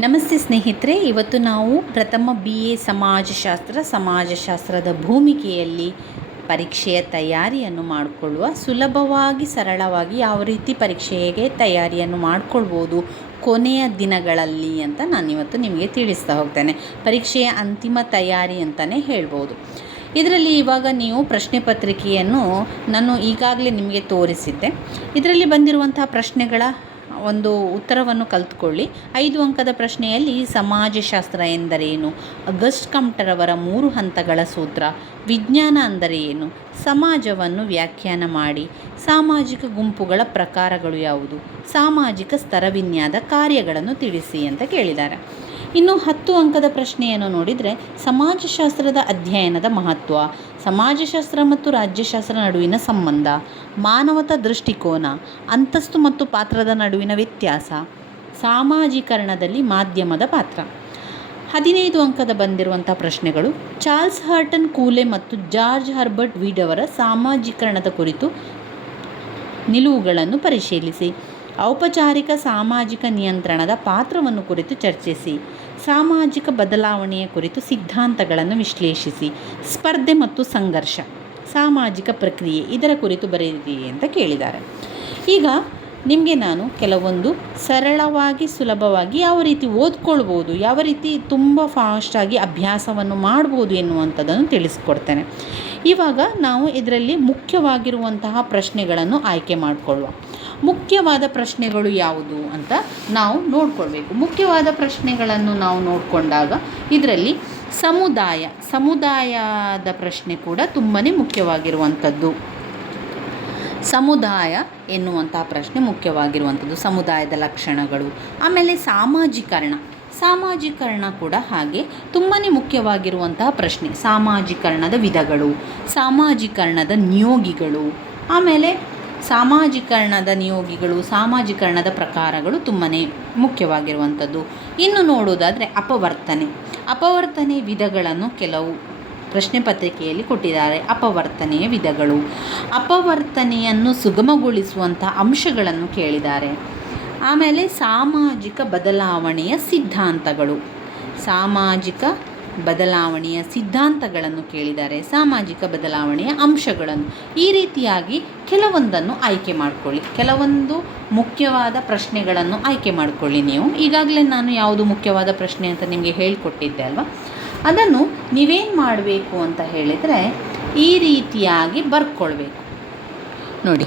ನಮಸ್ತೆ ಸ್ನೇಹಿತರೆ, ಇವತ್ತು ನಾವು ಪ್ರಥಮ ಬಿ ಎ ಸಮಾಜಶಾಸ್ತ್ರ, ಸಮಾಜಶಾಸ್ತ್ರದ ಭೂಮಿಕೆಯಲ್ಲಿ ಪರೀಕ್ಷೆಯ ತಯಾರಿಯನ್ನು ಮಾಡಿಕೊಳ್ಳುವ, ಸುಲಭವಾಗಿ, ಸರಳವಾಗಿ ಯಾವ ರೀತಿ ಪರೀಕ್ಷೆಗೆ ತಯಾರಿಯನ್ನು ಮಾಡಿಕೊಳ್ಬೋದು ಕೊನೆಯ ದಿನಗಳಲ್ಲಿ ಅಂತ ನಾನಿವತ್ತು ನಿಮಗೆ ತಿಳಿಸ್ತಾ ಹೋಗ್ತೇನೆ. ಪರೀಕ್ಷೆಯ ಅಂತಿಮ ತಯಾರಿ ಅಂತಲೇ ಹೇಳ್ಬೋದು. ಇದರಲ್ಲಿ ಇವಾಗ ನೀವು ಪ್ರಶ್ನೆ ಪತ್ರಿಕೆಯನ್ನು ನಾನು ಈಗಾಗಲೇ ನಿಮಗೆ ತೋರಿಸಿದ್ದೆ. ಇದರಲ್ಲಿ ಬಂದಿರುವಂತಹ ಪ್ರಶ್ನೆಗಳ ಒಂದು ಉತ್ತರವನ್ನು ಕಲ್ತ್ಕೊಳ್ಳಿ. ಐದು ಅಂಕದ ಪ್ರಶ್ನೆಯಲ್ಲಿ ಸಮಾಜಶಾಸ್ತ್ರ ಎಂದರೇನು? ಅಗಸ್ಟ್ ಕಂಪ್ಟರವರ ಮೂರು ಹಂತಗಳ ಸೂತ್ರ. ವಿಜ್ಞಾನ ಅಂದರೆ ಏನು? ಸಮಾಜವನ್ನು ವ್ಯಾಖ್ಯಾನ ಮಾಡಿ. ಸಾಮಾಜಿಕ ಗುಂಪುಗಳ ಪ್ರಕಾರಗಳು ಯಾವುದು? ಸಾಮಾಜಿಕ ಸ್ತರವಿನ್ಯಾದ ಕಾರ್ಯಗಳನ್ನು ತಿಳಿಸಿ ಅಂತ ಕೇಳಿದ್ದಾರೆ. ಇನ್ನು ಹತ್ತು ಅಂಕದ ಪ್ರಶ್ನೆಯನ್ನು ನೋಡಿದರೆ ಸಮಾಜಶಾಸ್ತ್ರದ ಅಧ್ಯಯನದ ಮಹತ್ವ, ಸಮಾಜಶಾಸ್ತ್ರ ಮತ್ತು ರಾಜ್ಯಶಾಸ್ತ್ರ ನಡುವಿನ ಸಂಬಂಧ, ಮಾನವತ ದೃಷ್ಟಿಕೋನ, ಅಂತಸ್ತು ಮತ್ತು ಪಾತ್ರದ ನಡುವಿನ ವ್ಯತ್ಯಾಸ, ಸಾಮಾಜೀಕರಣದಲ್ಲಿ ಮಾಧ್ಯಮದ ಪಾತ್ರ. ಹದಿನೈದು ಅಂಕದ ಬಂದಿರುವಂಥ ಪ್ರಶ್ನೆಗಳು, ಚಾರ್ಲ್ಸ್ ಹಾರ್ಟನ್ ಕೂಲೆ ಮತ್ತು ಜಾರ್ಜ್ ಹರ್ಬರ್ಟ್ ವೀಡ್ ಅವರ ಸಾಮಾಜೀಕರಣದ ಕುರಿತು ನಿಲುವುಗಳನ್ನು ಪರಿಶೀಲಿಸಿ, ಔಪಚಾರಿಕ ಸಾಮಾಜಿಕ ನಿಯಂತ್ರಣದ ಪಾತ್ರವನ್ನು ಕುರಿತು ಚರ್ಚಿಸಿ. ಸಾಮಾಜಿಕ ಬದಲಾವಣೆಯ ಕುರಿತು ಸಿದ್ಧಾಂತಗಳನ್ನು ವಿಶ್ಲೇಷಿಸಿ. ಸ್ಪರ್ಧೆ ಮತ್ತು ಸಂಘರ್ಷ. ಸಾಮಾಜಿಕ ಪ್ರಕ್ರಿಯೆ ಇದರ ಕುರಿತು ಬರೆಯಿರಿ ಅಂತ ಕೇಳಿದ್ದಾರೆ. ಈಗ ನಿಮಗೆ ನಾನು ಕೆಲವೊಂದು ಸರಳವಾಗಿ, ಸುಲಭವಾಗಿ ಯಾವ ರೀತಿ ಓದ್ಕೊಳ್ಬೋದು, ಯಾವ ರೀತಿ ತುಂಬ ಫಾಸ್ಟಾಗಿ ಅಭ್ಯಾಸವನ್ನು ಮಾಡ್ಬೋದು ಎನ್ನುವಂಥದ್ದನ್ನು ತಿಳಿಸ್ಕೊಡ್ತೇನೆ. ಇವಾಗ ನಾವು ಇದರಲ್ಲಿ ಮುಖ್ಯವಾಗಿರುವಂತಹ ಪ್ರಶ್ನೆಗಳನ್ನು ಆಯ್ಕೆ ಮಾಡಿಕೊಳ್ಳುವ. ಮುಖ್ಯವಾದ ಪ್ರಶ್ನೆಗಳು ಯಾವುದು ಅಂತ ನಾವು ನೋಡ್ಕೊಳ್ಬೇಕು. ಮುಖ್ಯವಾದ ಪ್ರಶ್ನೆಗಳನ್ನು ನಾವು ನೋಡಿಕೊಂಡಾಗ ಇದರಲ್ಲಿ ಸಮುದಾಯ, ಸಮುದಾಯದ ಪ್ರಶ್ನೆ ಕೂಡ ತುಂಬಾ ಮುಖ್ಯವಾಗಿರುವಂಥದ್ದು. ಸಮುದಾಯ ಎನ್ನುವಂತಹ ಪ್ರಶ್ನೆ ಮುಖ್ಯವಾಗಿರುವಂಥದ್ದು, ಸಮುದಾಯದ ಲಕ್ಷಣಗಳು. ಆಮೇಲೆ ಸಾಮಾಜೀಕರಣ. ಸಾಮಾಜೀಕರಣ ಕೂಡ ಹಾಗೆ ತುಂಬಾ ಮುಖ್ಯವಾಗಿರುವಂತಹ ಪ್ರಶ್ನೆ. ಸಾಮಾಜೀಕರಣದ ವಿಧಗಳು, ಸಾಮಾಜೀಕರಣದ ನಿಯೋಗಿಗಳು, ಆಮೇಲೆ ಸಾಮಾಜೀಕರಣದ ನಿಯೋಗಿಗಳು, ಸಾಮಾಜಿಕರಣದ ಪ್ರಕಾರಗಳು ತುಂಬಾ ಮುಖ್ಯವಾಗಿರುವಂಥದ್ದು. ಇನ್ನು ನೋಡುವುದಾದರೆ ಅಪವರ್ತನೆ. ಅಪವರ್ತನೆ ವಿಧಗಳನ್ನು ಕೆಲವು ಪ್ರಶ್ನೆ ಪತ್ರಿಕೆಯಲ್ಲಿ ಕೊಟ್ಟಿದ್ದಾರೆ. ಅಪವರ್ತನೆಯ ವಿಧಗಳು. ಅಪವರ್ತನೆಯನ್ನು ಸುಗಮಗೊಳಿಸುವಂಥ ಅಂಶಗಳನ್ನು ಕೇಳಿದ್ದಾರೆ. ಆಮೇಲೆ ಸಾಮಾಜಿಕ ಬದಲಾವಣೆಯ ಸಿದ್ಧಾಂತಗಳು. ಸಾಮಾಜಿಕ ಬದಲಾವಣೆಯ ಸಿದ್ಧಾಂತಗಳನ್ನು ಕೇಳಿದ್ದಾರೆ, ಸಾಮಾಜಿಕ ಬದಲಾವಣೆಯ ಅಂಶಗಳನ್ನು. ಈ ರೀತಿಯಾಗಿ ಕೆಲವೊಂದನ್ನು ಆಯ್ಕೆ ಮಾಡಿಕೊಳ್ಳಿ. ಕೆಲವೊಂದು ಮುಖ್ಯವಾದ ಪ್ರಶ್ನೆಗಳನ್ನು ಆಯ್ಕೆ ಮಾಡಿಕೊಳ್ಳಿ ನೀವು. ಈಗಾಗಲೇ ನಾನು ಯಾವುದು ಮುಖ್ಯವಾದ ಪ್ರಶ್ನೆ ಅಂತ ನಿಮಗೆ ಹೇಳಿಕೊಟ್ಟಿದ್ದೆ ಅಲ್ವಾ? ಅದನ್ನು ನೀವೇನು ಮಾಡಬೇಕು ಅಂತ ಹೇಳಿದರೆ ಈ ರೀತಿಯಾಗಿ ಬರ್ಕೊಳ್ಬೇಕು. ನೋಡಿ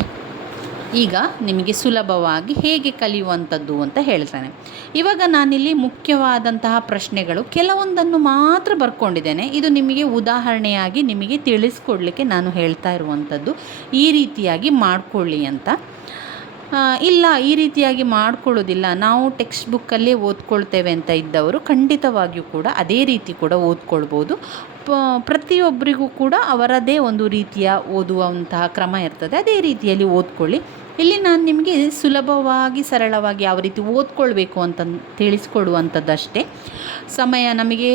ಈಗ ನಿಮಗೆ ಸುಲಭವಾಗಿ ಹೇಗೆ ಕಲಿಯುವಂಥದ್ದು ಅಂತ ಹೇಳ್ತಾನೆ. ಇವಾಗ ನಾನಿಲ್ಲಿ ಮುಖ್ಯವಾದಂತಹ ಪ್ರಶ್ನೆಗಳು ಕೆಲವೊಂದನ್ನು ಮಾತ್ರ ಬರ್ಕೊಂಡಿದ್ದೇನೆ. ಇದು ನಿಮಗೆ ಉದಾಹರಣೆಯಾಗಿ ನಿಮಗೆ ತಿಳಿಸ್ಕೊಡ್ಲಿಕ್ಕೆ ನಾನು ಹೇಳ್ತಾ ಇರುವಂಥದ್ದು. ಈ ರೀತಿಯಾಗಿ ಮಾಡಿಕೊಳ್ಳಿ ಅಂತ. ಇಲ್ಲ, ಈ ರೀತಿಯಾಗಿ ಮಾಡ್ಕೊಳ್ಳೋದಿಲ್ಲ. ನಾವು ಟೆಕ್ಸ್ಟ್ ಬುಕ್ಕಲ್ಲೇ ಓದ್ಕೊಳ್ತೇವೆ ಅಂತ ಇದ್ದವರು ಖಂಡಿತವಾಗಿಯೂ ಕೂಡ ಅದೇ ರೀತಿ ಕೂಡ ಓದ್ಕೊಳ್ಬೋದು. ಪ್ರತಿಯೊಬ್ಬರಿಗೂ ಕೂಡ ಅವರದೇ ಒಂದು ರೀತಿಯ ಓದುವಂತಹ ಕ್ರಮ ಇರ್ತದೆ. ಅದೇ ರೀತಿಯಲ್ಲಿ ಓದ್ಕೊಳ್ಳಿ. ಇಲ್ಲಿ ನಾನು ನಿಮಗೆ ಸುಲಭವಾಗಿ ಸರಳವಾಗಿ ಯಾವ ರೀತಿ ಓದ್ಕೊಳ್ಬೇಕು ಅಂತ ತಿಳಿಸ್ಕೊಡುವಂಥದ್ದಷ್ಟೇ. ಸಮಯ ನಮಗೆ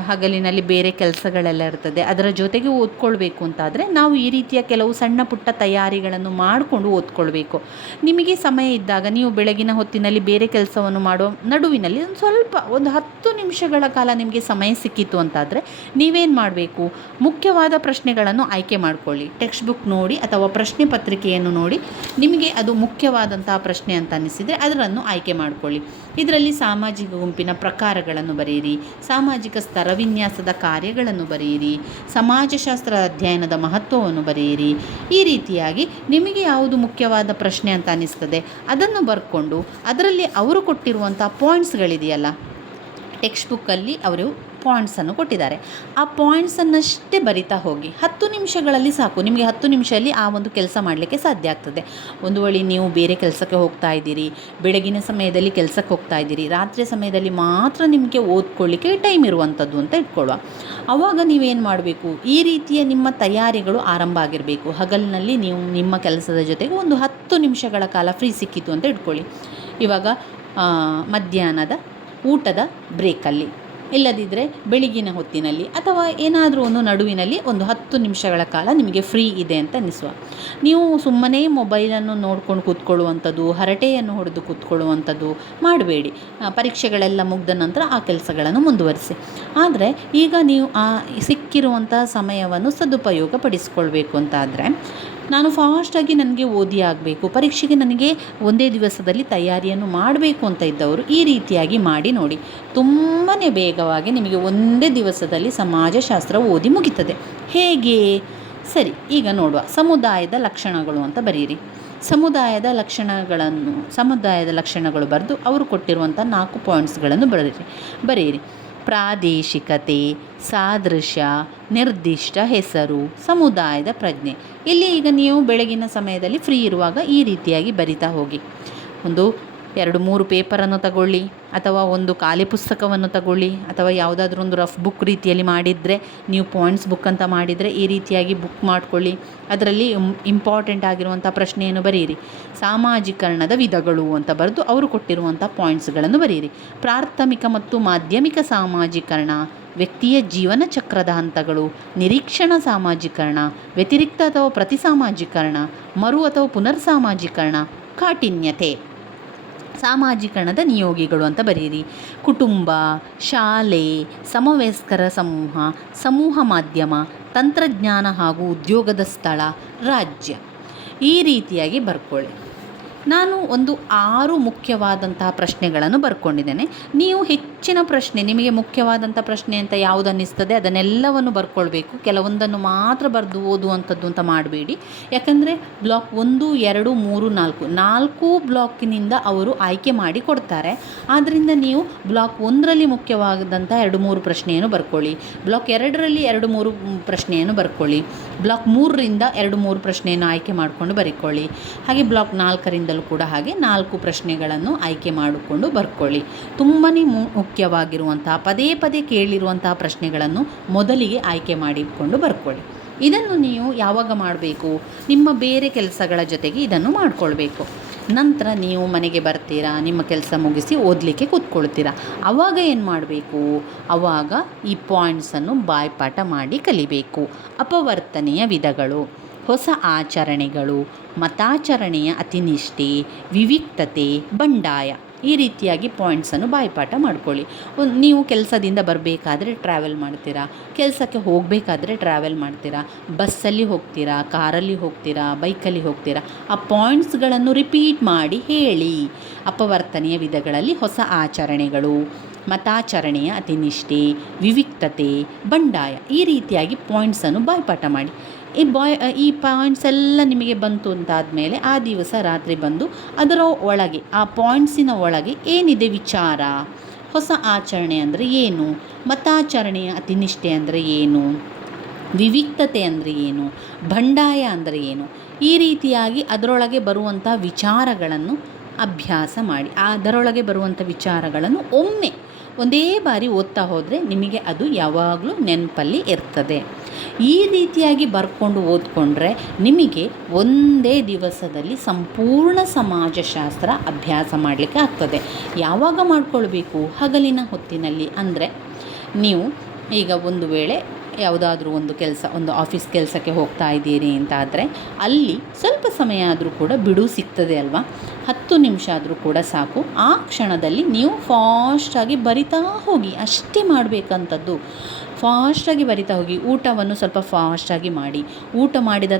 ಹಗಲಿನಲ್ಲಿ ಬೇರೆ ಕೆಲಸಗಳೆಲ್ಲ ಇರ್ತದೆ. ಅದರ ಜೊತೆಗೆ ಓದ್ಕೊಳ್ಬೇಕು ಅಂತಾದರೆ ನಾವು ಈ ರೀತಿಯ ಕೆಲವು ಸಣ್ಣ ಪುಟ್ಟ ತಯಾರಿಗಳನ್ನು ಮಾಡಿಕೊಂಡು ಓದ್ಕೊಳ್ಬೇಕು. ನಿಮಗೆ ಸಮಯ ಇದ್ದಾಗ, ನೀವು ಬೆಳಗಿನ ಹೊತ್ತಿನಲ್ಲಿ ಬೇರೆ ಕೆಲಸವನ್ನು ಮಾಡೋ ನಡುವಿನಲ್ಲಿ ಒಂದು ಸ್ವಲ್ಪ, ಒಂದು ಹತ್ತು ನಿಮಿಷಗಳ ಕಾಲ ನಿಮಗೆ ಸಮಯ ಸಿಕ್ಕಿತ್ತು ಅಂತಾದರೆ ನೀವೇನು ಮಾಡಬೇಕು? ಮುಖ್ಯವಾದ ಪ್ರಶ್ನೆಗಳನ್ನು ಆಯ್ಕೆ ಮಾಡಿಕೊಳ್ಳಿ. ಟೆಕ್ಸ್ಟ್ ಬುಕ್ ನೋಡಿ ಅಥವಾ ಪ್ರಶ್ನೆ ಪತ್ರಿಕೆಯನ್ನು ನೋಡಿ. ನಿಮಗೆ ಅದು ಮುಖ್ಯವಾದಂತಹ ಪ್ರಶ್ನೆ ಅಂತ ಅನ್ನಿಸಿದರೆ ಅದರನ್ನು ಆಯ್ಕೆ ಮಾಡಿಕೊಳ್ಳಿ. ಇದರಲ್ಲಿ ಸಾಮಾಜಿಕ ಗುಂಪಿನ ಪ್ರಕಾರಗಳನ್ನು ಬರೆಯಿರಿ ಸಾಮಾಜಿಕ ಸ್ತರವಿನ್ಯಾಸದ ಕಾರ್ಯಗಳನ್ನು ಬರೆಯಿರಿ. ಸಮಾಜಶಾಸ್ತ್ರ ಅಧ್ಯಯನದ ಮಹತ್ವವನ್ನು ಬರೆಯಿರಿ. ಈ ರೀತಿಯಾಗಿ ನಿಮಗೆ ಯಾವುದು ಮುಖ್ಯವಾದ ಪ್ರಶ್ನೆ ಅಂತ ಅನ್ನಿಸ್ತದೆ ಅದನ್ನು ಬರ್ಕೊಂಡು ಅದರಲ್ಲಿ ಅವರು ಕೊಟ್ಟಿರುವಂಥ ಪಾಯಿಂಟ್ಸ್ಗಳಿದೆಯಲ್ಲ ಟೆಕ್ಸ್ಟ್ ಬುಕ್ಕಲ್ಲಿ ಅವರು ಪಾಯಿಂಟ್ಸನ್ನು ಕೊಟ್ಟಿದ್ದಾರೆ. ಆ ಪಾಯಿಂಟ್ಸನ್ನಷ್ಟೇ ಬರಿತಾ ಹೋಗಿ. ಹತ್ತು ನಿಮಿಷಗಳಲ್ಲಿ ಸಾಕು. ನಿಮಗೆ ಹತ್ತು ನಿಮಿಷದಲ್ಲಿ ಆ ಒಂದು ಕೆಲಸ ಮಾಡಲಿಕ್ಕೆ ಸಾಧ್ಯ ಆಗ್ತದೆ. ಒಂದು ವೇಳೆ ನೀವು ಬೇರೆ ಕೆಲಸಕ್ಕೆ ಹೋಗ್ತಾ ಇದ್ದೀರಿ, ಬೆಳಗಿನ ಸಮಯದಲ್ಲಿ ಕೆಲಸಕ್ಕೆ ಹೋಗ್ತಾ ಇದ್ದೀರಿ, ರಾತ್ರಿ ಸಮಯದಲ್ಲಿ ಮಾತ್ರ ನಿಮಗೆ ಓದ್ಕೊಳ್ಳಿಕ್ಕೆ ಟೈಮ್ ಇರುವಂಥದ್ದು ಅಂತ ಇಟ್ಕೊಳ್ಳುವ. ಆವಾಗ ನೀವೇನು ಮಾಡಬೇಕು? ಈ ರೀತಿಯ ನಿಮ್ಮ ತಯಾರಿಗಳು ಆರಂಭ ಆಗಿರಬೇಕು. ಹಗಲಿನಲ್ಲಿ ನೀವು ನಿಮ್ಮ ಕೆಲಸದ ಜೊತೆಗೆ ಒಂದು ಹತ್ತು ನಿಮಿಷಗಳ ಕಾಲ ಫ್ರೀ ಸಿಕ್ಕಿತು ಅಂತ ಇಟ್ಕೊಳ್ಳಿ. ಇವಾಗ ಮಧ್ಯಾಹ್ನದ ಊಟದ ಬ್ರೇಕಲ್ಲಿ ಇಲ್ಲದಿದ್ದರೆ ಬೆಳಗಿನ ಹೊತ್ತಿನಲ್ಲಿ ಅಥವಾ ಏನಾದರೂ ಒಂದು ನಡುವಿನಲ್ಲಿ ಒಂದು ಹತ್ತು ನಿಮಿಷಗಳ ಕಾಲ ನಿಮಗೆ ಫ್ರೀ ಇದೆ ಅಂತ ಅನ್ನಿಸುವ ನೀವು ಸುಮ್ಮನೆ ಮೊಬೈಲನ್ನು ನೋಡ್ಕೊಂಡು ಕೂತ್ಕೊಳ್ಳುವಂಥದ್ದು, ಹರಟೆಯನ್ನು ಹೊಡೆದು ಕೂತ್ಕೊಳ್ಳುವಂಥದ್ದು ಮಾಡಬೇಡಿ. ಪರೀಕ್ಷೆಗಳೆಲ್ಲ ಮುಗ್ದ ನಂತರ ಆ ಕೆಲಸಗಳನ್ನು ಮುಂದುವರಿಸಿ. ಆದರೆ ಈಗ ನೀವು ಆ ಸಿಕ್ಕಿರುವಂಥ ಸಮಯವನ್ನು ಸದುಪಯೋಗ ಪಡಿಸ್ಕೊಳ್ಬೇಕು ಅಂತಾದರೆ ನಾನು ಫಾಸ್ಟಾಗಿ ನನಗೆ ಓದಿ ಆಗಬೇಕು, ಪರೀಕ್ಷೆಗೆ ನನಗೆ ಒಂದೇ ದಿವಸದಲ್ಲಿ ತಯಾರಿಯನ್ನು ಮಾಡಬೇಕು ಅಂತ ಇದ್ದವರು ಈ ರೀತಿಯಾಗಿ ಮಾಡಿ ನೋಡಿ. ತುಂಬಾ ಬೇಗವಾಗಿ ನಿಮಗೆ ಒಂದೇ ದಿವಸದಲ್ಲಿ ಸಮಾಜಶಾಸ್ತ್ರ ಓದಿ ಮುಗಿತದೆ. ಹೇಗೆ? ಸರಿ, ಈಗ ನೋಡುವ. ಸಮುದಾಯದ ಲಕ್ಷಣಗಳು ಅಂತ ಬರೀರಿ. ಸಮುದಾಯದ ಲಕ್ಷಣಗಳನ್ನು, ಸಮುದಾಯದ ಲಕ್ಷಣಗಳು ಬರೆದು ಅವರು ಕೊಟ್ಟಿರುವಂಥ ನಾಲ್ಕು ಪಾಯಿಂಟ್ಸ್ಗಳನ್ನು ಬರೀರಿ ಬರೆಯಿರಿ. ಪ್ರಾದೇಶಿಕತೆ ಸಾದೃಶ್ಯ, ನಿರ್ದಿಷ್ಟ ಹೆಸರು, ಸಮುದಾಯದ ಪ್ರಜ್ಞೆ. ಇಲ್ಲಿ ಈಗ ನೀವು ಬೆಳಗಿನ ಸಮಯದಲ್ಲಿ ಫ್ರೀ ಇರುವಾಗ ಈ ರೀತಿಯಾಗಿ ಬರಿತಾ ಹೋಗಿ. ಒಂದು ಎರಡು ಮೂರು ಪೇಪರನ್ನು ತಗೊಳ್ಳಿ, ಅಥವಾ ಒಂದು ಖಾಲಿ ಪುಸ್ತಕವನ್ನು ತಗೊಳ್ಳಿ, ಅಥವಾ ಯಾವುದಾದ್ರೂ ಒಂದು ರಫ್ ಬುಕ್ ರೀತಿಯಲ್ಲಿ ಮಾಡಿದರೆ ನೀವು ಪಾಯಿಂಟ್ಸ್ ಬುಕ್ ಅಂತ ಮಾಡಿದರೆ ಈ ರೀತಿಯಾಗಿ ಬುಕ್ ಮಾಡಿಕೊಳ್ಳಿ. ಅದರಲ್ಲಿ ಇಂಪಾರ್ಟೆಂಟ್ ಆಗಿರುವಂಥ ಪ್ರಶ್ನೆಯನ್ನು ಬರೆಯಿರಿ ಸಾಮಾಜೀಕರಣದ ವಿಧಗಳು ಅಂತ ಬರೆದು ಅವರು ಕೊಟ್ಟಿರುವಂಥ ಪಾಯಿಂಟ್ಸ್ಗಳನ್ನು ಬರೆಯಿರಿ ಪ್ರಾಥಮಿಕ ಮತ್ತು ಮಾಧ್ಯಮಿಕ ಸಾಮಾಜೀಕರಣ ವ್ಯಕ್ತಿಯ ಜೀವನ ಚಕ್ರದ ಹಂತಗಳು, ನಿರೀಕ್ಷಣ ಸಾಮಾಜೀಕರಣ, ವ್ಯತಿರಿಕ್ತ ಅಥವಾ ಪ್ರತಿಸಾಮಾಜೀಕರಣ, ಮರು ಅಥವಾ ಪುನರ್ ಸಾಮಾಜೀಕರಣ ಕಾಠಿನ್ಯತೆ ಸಾಮಾಜೀಕರಣದ ನಿಯೋಗಿಗಳು ಅಂತ ಬರೀರಿ. ಕುಟುಂಬ, ಶಾಲೆ, ಸಮವಯಸ್ಕರ ಸಮೂಹ ಸಮೂಹ ಮಾಧ್ಯಮ, ತಂತ್ರಜ್ಞಾನ ಹಾಗೂ ಉದ್ಯೋಗದ ಸ್ಥಳ, ರಾಜ್ಯ. ಈ ರೀತಿಯಾಗಿ ಬರ್ಕೊಳ್ಳಿ. ನಾನು ಒಂದು ಆರು ಮುಖ್ಯವಾದಂತಹ ಪ್ರಶ್ನೆಗಳನ್ನು ಬರ್ಕೊಂಡಿದ್ದೇನೆ. ನೀವು ಹೆಚ್ಚಿನ ಪ್ರಶ್ನೆ, ನಿಮಗೆ ಮುಖ್ಯವಾದಂಥ ಪ್ರಶ್ನೆ ಅಂತ ಯಾವುದು ಅನ್ನಿಸ್ತದೆ ಅದನ್ನೆಲ್ಲವನ್ನು ಬರ್ಕೊಳ್ಬೇಕು. ಕೆಲವೊಂದನ್ನು ಮಾತ್ರ ಬರೆದು ಓದುವಂಥದ್ದು ಅಂತ ಮಾಡಬೇಡಿ. ಯಾಕಂದರೆ ಬ್ಲಾಕ್ ಒಂದು, ಎರಡು, ಮೂರು, ನಾಲ್ಕು. ನಾಲ್ಕು ಬ್ಲಾಕಿನಿಂದ ಅವರು ಆಯ್ಕೆ ಮಾಡಿ ಕೊಡ್ತಾರೆ. ಆದ್ದರಿಂದ ನೀವು ಬ್ಲಾಕ್ ಒಂದರಲ್ಲಿ ಮುಖ್ಯವಾದಂಥ ಎರಡು, ಮೂರು ಪ್ರಶ್ನೆಯನ್ನು ಬರ್ಕೊಳ್ಳಿ. ಬ್ಲಾಕ್ ಎರಡರಲ್ಲಿ ಎರಡು, ಮೂರು ಪ್ರಶ್ನೆಯನ್ನು ಬರ್ಕೊಳ್ಳಿ. ಬ್ಲಾಕ್ ಮೂರರಿಂದ ಎರಡು, ಮೂರು ಪ್ರಶ್ನೆಯನ್ನು ಆಯ್ಕೆ ಮಾಡಿಕೊಂಡು ಬರ್ಕೊಳ್ಳಿ. ಹಾಗೆ ಬ್ಲಾಕ್ ನಾಲ್ಕರಿಂದಲೂ ಕೂಡ ಹಾಗೆ ನಾಲ್ಕು ಪ್ರಶ್ನೆಗಳನ್ನು ಆಯ್ಕೆ ಮಾಡಿಕೊಂಡು ಬರ್ಕೊಳ್ಳಿ. ತುಂಬಾ ಮುಖ್ಯವಾಗಿರುವಂತಹ, ಪದೇ ಪದೇ ಕೇಳಿರುವಂತಹ ಪ್ರಶ್ನೆಗಳನ್ನು ಮೊದಲಿಗೆ ಆಯ್ಕೆ ಮಾಡಿಕೊಂಡು ಬರ್ಕೊಳ್ಳಿ. ಇದನ್ನು ನೀವು ಯಾವಾಗ ಮಾಡಬೇಕು? ನಿಮ್ಮ ಬೇರೆ ಕೆಲಸಗಳ ಜೊತೆಗೆ ಇದನ್ನು ಮಾಡಿಕೊಳ್ಬೇಕು. ನಂತರ ನೀವು ಮನೆಗೆ ಬರ್ತೀರಾ? ನಿಮ್ಮ ಕೆಲಸ ಮುಗಿಸಿ ಓದಲಿಕ್ಕೆ ಕೂತ್ಕೊಳ್ತೀರಾ? ಆವಾಗ ಏನು ಮಾಡಬೇಕು? ಆವಾಗ ಈ ಪಾಯಿಂಟ್ಸನ್ನು ಬಾಯ್ಪಾಠ ಮಾಡಿ ಕಲಿಬೇಕು. ಅಪವರ್ತನೆಯ ವಿಧಗಳು. ಹೊಸ ಆಚರಣೆಗಳು, ಮತಾಚರಣೆಯ ಅತಿನಿಷ್ಠೆ, ವಿವಿಕ್ತತೆ, ಬಂಡಾಯ ಈ ರೀತಿಯಾಗಿ ಪಾಯಿಂಟ್ಸನ್ನು ಬಾಯ್ಪಾಠ ಮಾಡ್ಕೊಳ್ಳಿ. ಒಂದು ನೀವು ಕೆಲಸದಿಂದ ಬರಬೇಕಾದ್ರೆ ಟ್ರಾವೆಲ್ ಮಾಡ್ತೀರಾ? ಕೆಲಸಕ್ಕೆ ಹೋಗಬೇಕಾದ್ರೆ ಟ್ರಾವೆಲ್ ಮಾಡ್ತೀರಾ? ಬಸ್ಸಲ್ಲಿ ಹೋಗ್ತೀರಾ? ಕಾರಲ್ಲಿ ಹೋಗ್ತೀರಾ? ಬೈಕಲ್ಲಿ ಹೋಗ್ತೀರಾ? ಆ ಪಾಯಿಂಟ್ಸ್ಗಳನ್ನು ರಿಪೀಟ್ ಮಾಡಿ ಹೇಳಿ. ಅಪವರ್ತನೆಯ ವಿಧಗಳಲ್ಲಿ ಹೊಸ ಆಚರಣೆಗಳು, ಮತಾಚರಣೆಯ ಅತಿನಿಷ್ಠೆ, ವಿವಿಕ್ತತೆ, ಬಂಡಾಯ ಈ ರೀತಿಯಾಗಿ ಪಾಯಿಂಟ್ಸನ್ನು ಬಾಯ್ಪಾಠ ಮಾಡಿ. ಈ ಬಾಯ್ ಈ ಪಾಯಿಂಟ್ಸ್ ಎಲ್ಲ ನಿಮಗೆ ಬಂತು ಅಂತಾದಮೇಲೆ ಆ ದಿವಸ ರಾತ್ರಿ ಬಂದು ಅದರ ಒಳಗೆ, ಆ ಪಾಯಿಂಟ್ಸಿನ ಒಳಗೆ ಏನಿದೆ ವಿಚಾರ? ಹೊಸ ಆಚರಣೆ ಅಂದರೆ ಏನು? ಮತಾಚರಣೆಯ ಅತಿನಿಷ್ಠೆ ಅಂದರೆ ಏನು? ವಿವಿಕ್ತತೆ ಅಂದರೆ ಏನು? ಬಂಡಾಯ ಅಂದರೆ ಏನು? ಈ ರೀತಿಯಾಗಿ ಅದರೊಳಗೆ ಬರುವಂಥ ವಿಚಾರಗಳನ್ನು ಅಭ್ಯಾಸ ಮಾಡಿ, ಅದರೊಳಗೆ ಬರುವಂಥ ವಿಚಾರಗಳನ್ನು ಒಮ್ಮೆ ಒಂದೇ ಬಾರಿ ಓದ್ತಾ ಹೋದರೆ ನಿಮಗೆ ಅದು ಯಾವಾಗಲೂ ನೆನಪಲ್ಲಿ ಇರ್ತದೆ. ಈ ರೀತಿಯಾಗಿ ಬರ್ಕೊಂಡು ಓದ್ಕೊಂಡ್ರೆ ನಿಮಗೆ ಒಂದೇ ದಿವಸದಲ್ಲಿ ಸಂಪೂರ್ಣ ಸಮಾಜಶಾಸ್ತ್ರ ಅಭ್ಯಾಸ ಮಾಡಲಿಕ್ಕೆ ಆಗ್ತದೆ. ಯಾವಾಗ ಮಾಡ್ಕೊಳ್ಬೇಕು? ಹಗಲಿನ ಹೊತ್ತಿನಲ್ಲಿ. ಅಂದರೆ ನೀವು ಈಗ ಒಂದು ವೇಳೆ ಯಾವುದಾದ್ರೂ ಒಂದು ಕೆಲಸ, ಒಂದು ಆಫೀಸ್ ಕೆಲಸಕ್ಕೆ ಹೋಗ್ತಾ ಇದ್ದೀರಿ ಅಂತಾದರೆ ಅಲ್ಲಿ ಸ್ವಲ್ಪ ಸಮಯ ಆದರೂ ಕೂಡ ಬಿಡುವು ಸಿಗ್ತದೆ ಅಲ್ವಾ? ಹತ್ತು ನಿಮಿಷ ಆದರೂ ಕೂಡ ಸಾಕು. ಆ ಕ್ಷಣದಲ್ಲಿ ನೀವು ಫಾಸ್ಟಾಗಿ ಬರಿತಾ ಹೋಗಿ, ಅಷ್ಟೇ ಮಾಡಬೇಕಂಥದ್ದು ಫಾಸ್ಟಾಗಿ ಬರಿತಾ ಹೋಗಿ, ಊಟವನ್ನು ಸ್ವಲ್ಪ ಫಾಸ್ಟಾಗಿ ಮಾಡಿ. ಊಟ ಮಾಡಿದ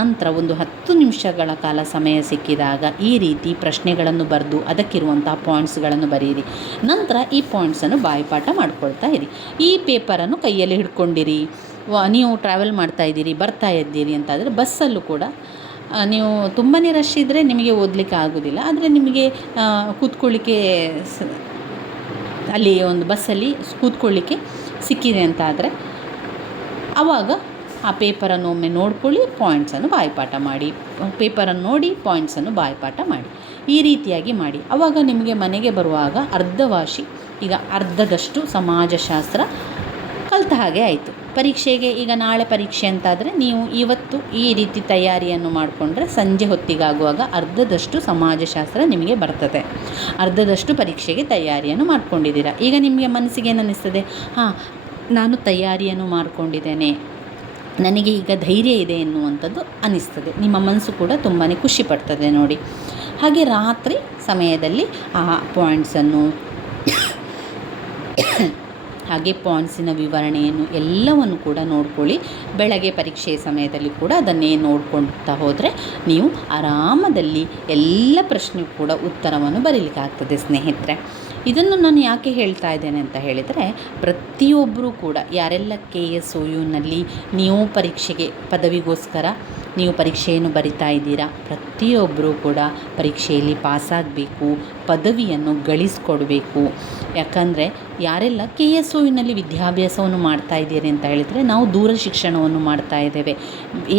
ನಂತರ ಒಂದು ಹತ್ತು ನಿಮಿಷಗಳ ಕಾಲ ಸಮಯ ಸಿಕ್ಕಿದಾಗ ಈ ರೀತಿ ಪ್ರಶ್ನೆಗಳನ್ನು ಬರೆದು ಅದಕ್ಕಿರುವಂಥ ಪಾಯಿಂಟ್ಸ್ಗಳನ್ನು ಬರೆಯಿರಿ ನಂತರ ಈ ಪಾಯಿಂಟ್ಸನ್ನು ಬಾಯಿಪಾಠ ಮಾಡ್ಕೊಳ್ತಾ ಇರಿ. ಈ ಪೇಪರನ್ನು ಕೈಯಲ್ಲಿ ಹಿಡ್ಕೊಂಡಿರಿ. ನೀವು ಟ್ರಾವೆಲ್ ಮಾಡ್ತಾ ಇದ್ದೀರಿ, ಬರ್ತಾ ಇದ್ದೀರಿ ಅಂತಾದರೆ ಬಸ್ಸಲ್ಲೂ ಕೂಡ ನೀವು ತುಂಬಾ ರಶ್ ಇದ್ದರೆ ನಿಮಗೆ ಓದಲಿಕ್ಕೆ ಆಗೋದಿಲ್ಲ. ಆದರೆ ನಿಮಗೆ ಕೂತ್ಕೊಳ್ಳಿಕ್ಕೆ ಅಲ್ಲಿ ಒಂದು ಬಸ್ಸಲ್ಲಿ ಕೂತ್ಕೊಳ್ಳಿಕ್ಕೆ ಸಿಕ್ಕಿದೆ ಅಂತ ಆದರೆ ಆವಾಗ ಆ ಪೇಪರನ್ನು ಒಮ್ಮೆ ನೋಡ್ಕೊಳ್ಳಿ ಪಾಯಿಂಟ್ಸನ್ನು ಬಾಯಿಪಾಠ ಮಾಡಿ. ಪೇಪರನ್ನು ನೋಡಿ ಪಾಯಿಂಟ್ಸನ್ನು ಬಾಯಿಪಾಠ ಮಾಡಿ. ಈ ರೀತಿಯಾಗಿ ಮಾಡಿ. ಆವಾಗ ನಿಮಗೆ ಮನೆಗೆ ಬರುವಾಗ ಅರ್ಧವಾಸಿ ಈಗ ಅರ್ಧದಷ್ಟು ಸಮಾಜಶಾಸ್ತ್ರ ಕಲಿತ ಹಾಗೆ ಆಯಿತು. ಪರೀಕ್ಷೆಗೆ ಈಗ ನಾಳೆ ಪರೀಕ್ಷೆ ಅಂತಾದರೆ ನೀವು ಇವತ್ತು ಈ ರೀತಿ ತಯಾರಿಯನ್ನು ಮಾಡಿಕೊಂಡ್ರೆ ಸಂಜೆ ಹೊತ್ತಿಗಾಗುವಾಗ ಅರ್ಧದಷ್ಟು ಸಮಾಜಶಾಸ್ತ್ರ ನಿಮಗೆ ಬರ್ತದೆ. ಅರ್ಧದಷ್ಟು ಪರೀಕ್ಷೆಗೆ ತಯಾರಿಯನ್ನು ಮಾಡ್ಕೊಂಡಿದ್ದೀರಾ. ಈಗ ನಿಮಗೆ ಮನಸ್ಸಿಗೆ ಏನನ್ನಿಸ್ತದೆ? ಹಾಂ, ನಾನು ತಯಾರಿಯನ್ನು ಮಾಡಿಕೊಂಡಿದ್ದೇನೆ. ನನಗೆ ಈಗ ಧೈರ್ಯ ಇದೆ ಎನ್ನುವಂಥದ್ದು ಅನ್ನಿಸ್ತದೆ. ನಿಮ್ಮ ಮನಸ್ಸು ಕೂಡ ತುಂಬಾ ಖುಷಿ ಪಡ್ತದೆ ನೋಡಿ. ಹಾಗೆ ರಾತ್ರಿ ಸಮಯದಲ್ಲಿ ಆ ಪಾಯಿಂಟ್ಸನ್ನು ಹಾಗೆ ಪಾಯಿಂಟ್ಸಿನ ವಿವರಣೆಯನ್ನು ಎಲ್ಲವನ್ನು ಕೂಡ ನೋಡ್ಕೊಳ್ಳಿ. ಬೆಳಗ್ಗೆ ಪರೀಕ್ಷೆಯ ಸಮಯದಲ್ಲಿ ಕೂಡ ಅದನ್ನೇ ನೋಡ್ಕೊಳ್ತಾ ಹೋದರೆ ನೀವು ಆರಾಮದಲ್ಲಿ ಎಲ್ಲ ಪ್ರಶ್ನೆಗೂ ಕೂಡ ಉತ್ತರವನ್ನು ಬರೀಲಿಕ್ಕಾಗ್ತದೆ ಸ್ನೇಹಿತರೆ. ಇದನ್ನು ನಾನು ಯಾಕೆ ಹೇಳ್ತಾ ಇದ್ದೇನೆ ಅಂತ ಹೇಳಿದರೆ ಪ್ರತಿಯೊಬ್ಬರೂ ಕೂಡ, ಯಾರೆಲ್ಲ ಕೆ ಎಸ್ ಒ ಯುನಲ್ಲಿ ನೀವು ಪರೀಕ್ಷೆಗೆ, ಪದವಿಗೋಸ್ಕರ ನೀವು ಪರೀಕ್ಷೆಯನ್ನು ಬರಿತಾ ಇದ್ದೀರಾ ಪ್ರತಿಯೊಬ್ಬರೂ ಕೂಡ ಪರೀಕ್ಷೆಯಲ್ಲಿ ಪಾಸಾಗಬೇಕು, ಪದವಿಯನ್ನು ಗಳಿಸ್ಕೊಡ್ಬೇಕು. ಯಾಕಂದರೆ ಯಾರೆಲ್ಲ ಕೆ ಎಸ್ ಒವಿನಲ್ಲಿ ವಿದ್ಯಾಭ್ಯಾಸವನ್ನು ಮಾಡ್ತಾ ಇದ್ದೀರಿ ಅಂತ ಹೇಳಿದರೆ ನಾವು ದೂರ ಶಿಕ್ಷಣವನ್ನು ಮಾಡ್ತಾ ಇದ್ದೇವೆ.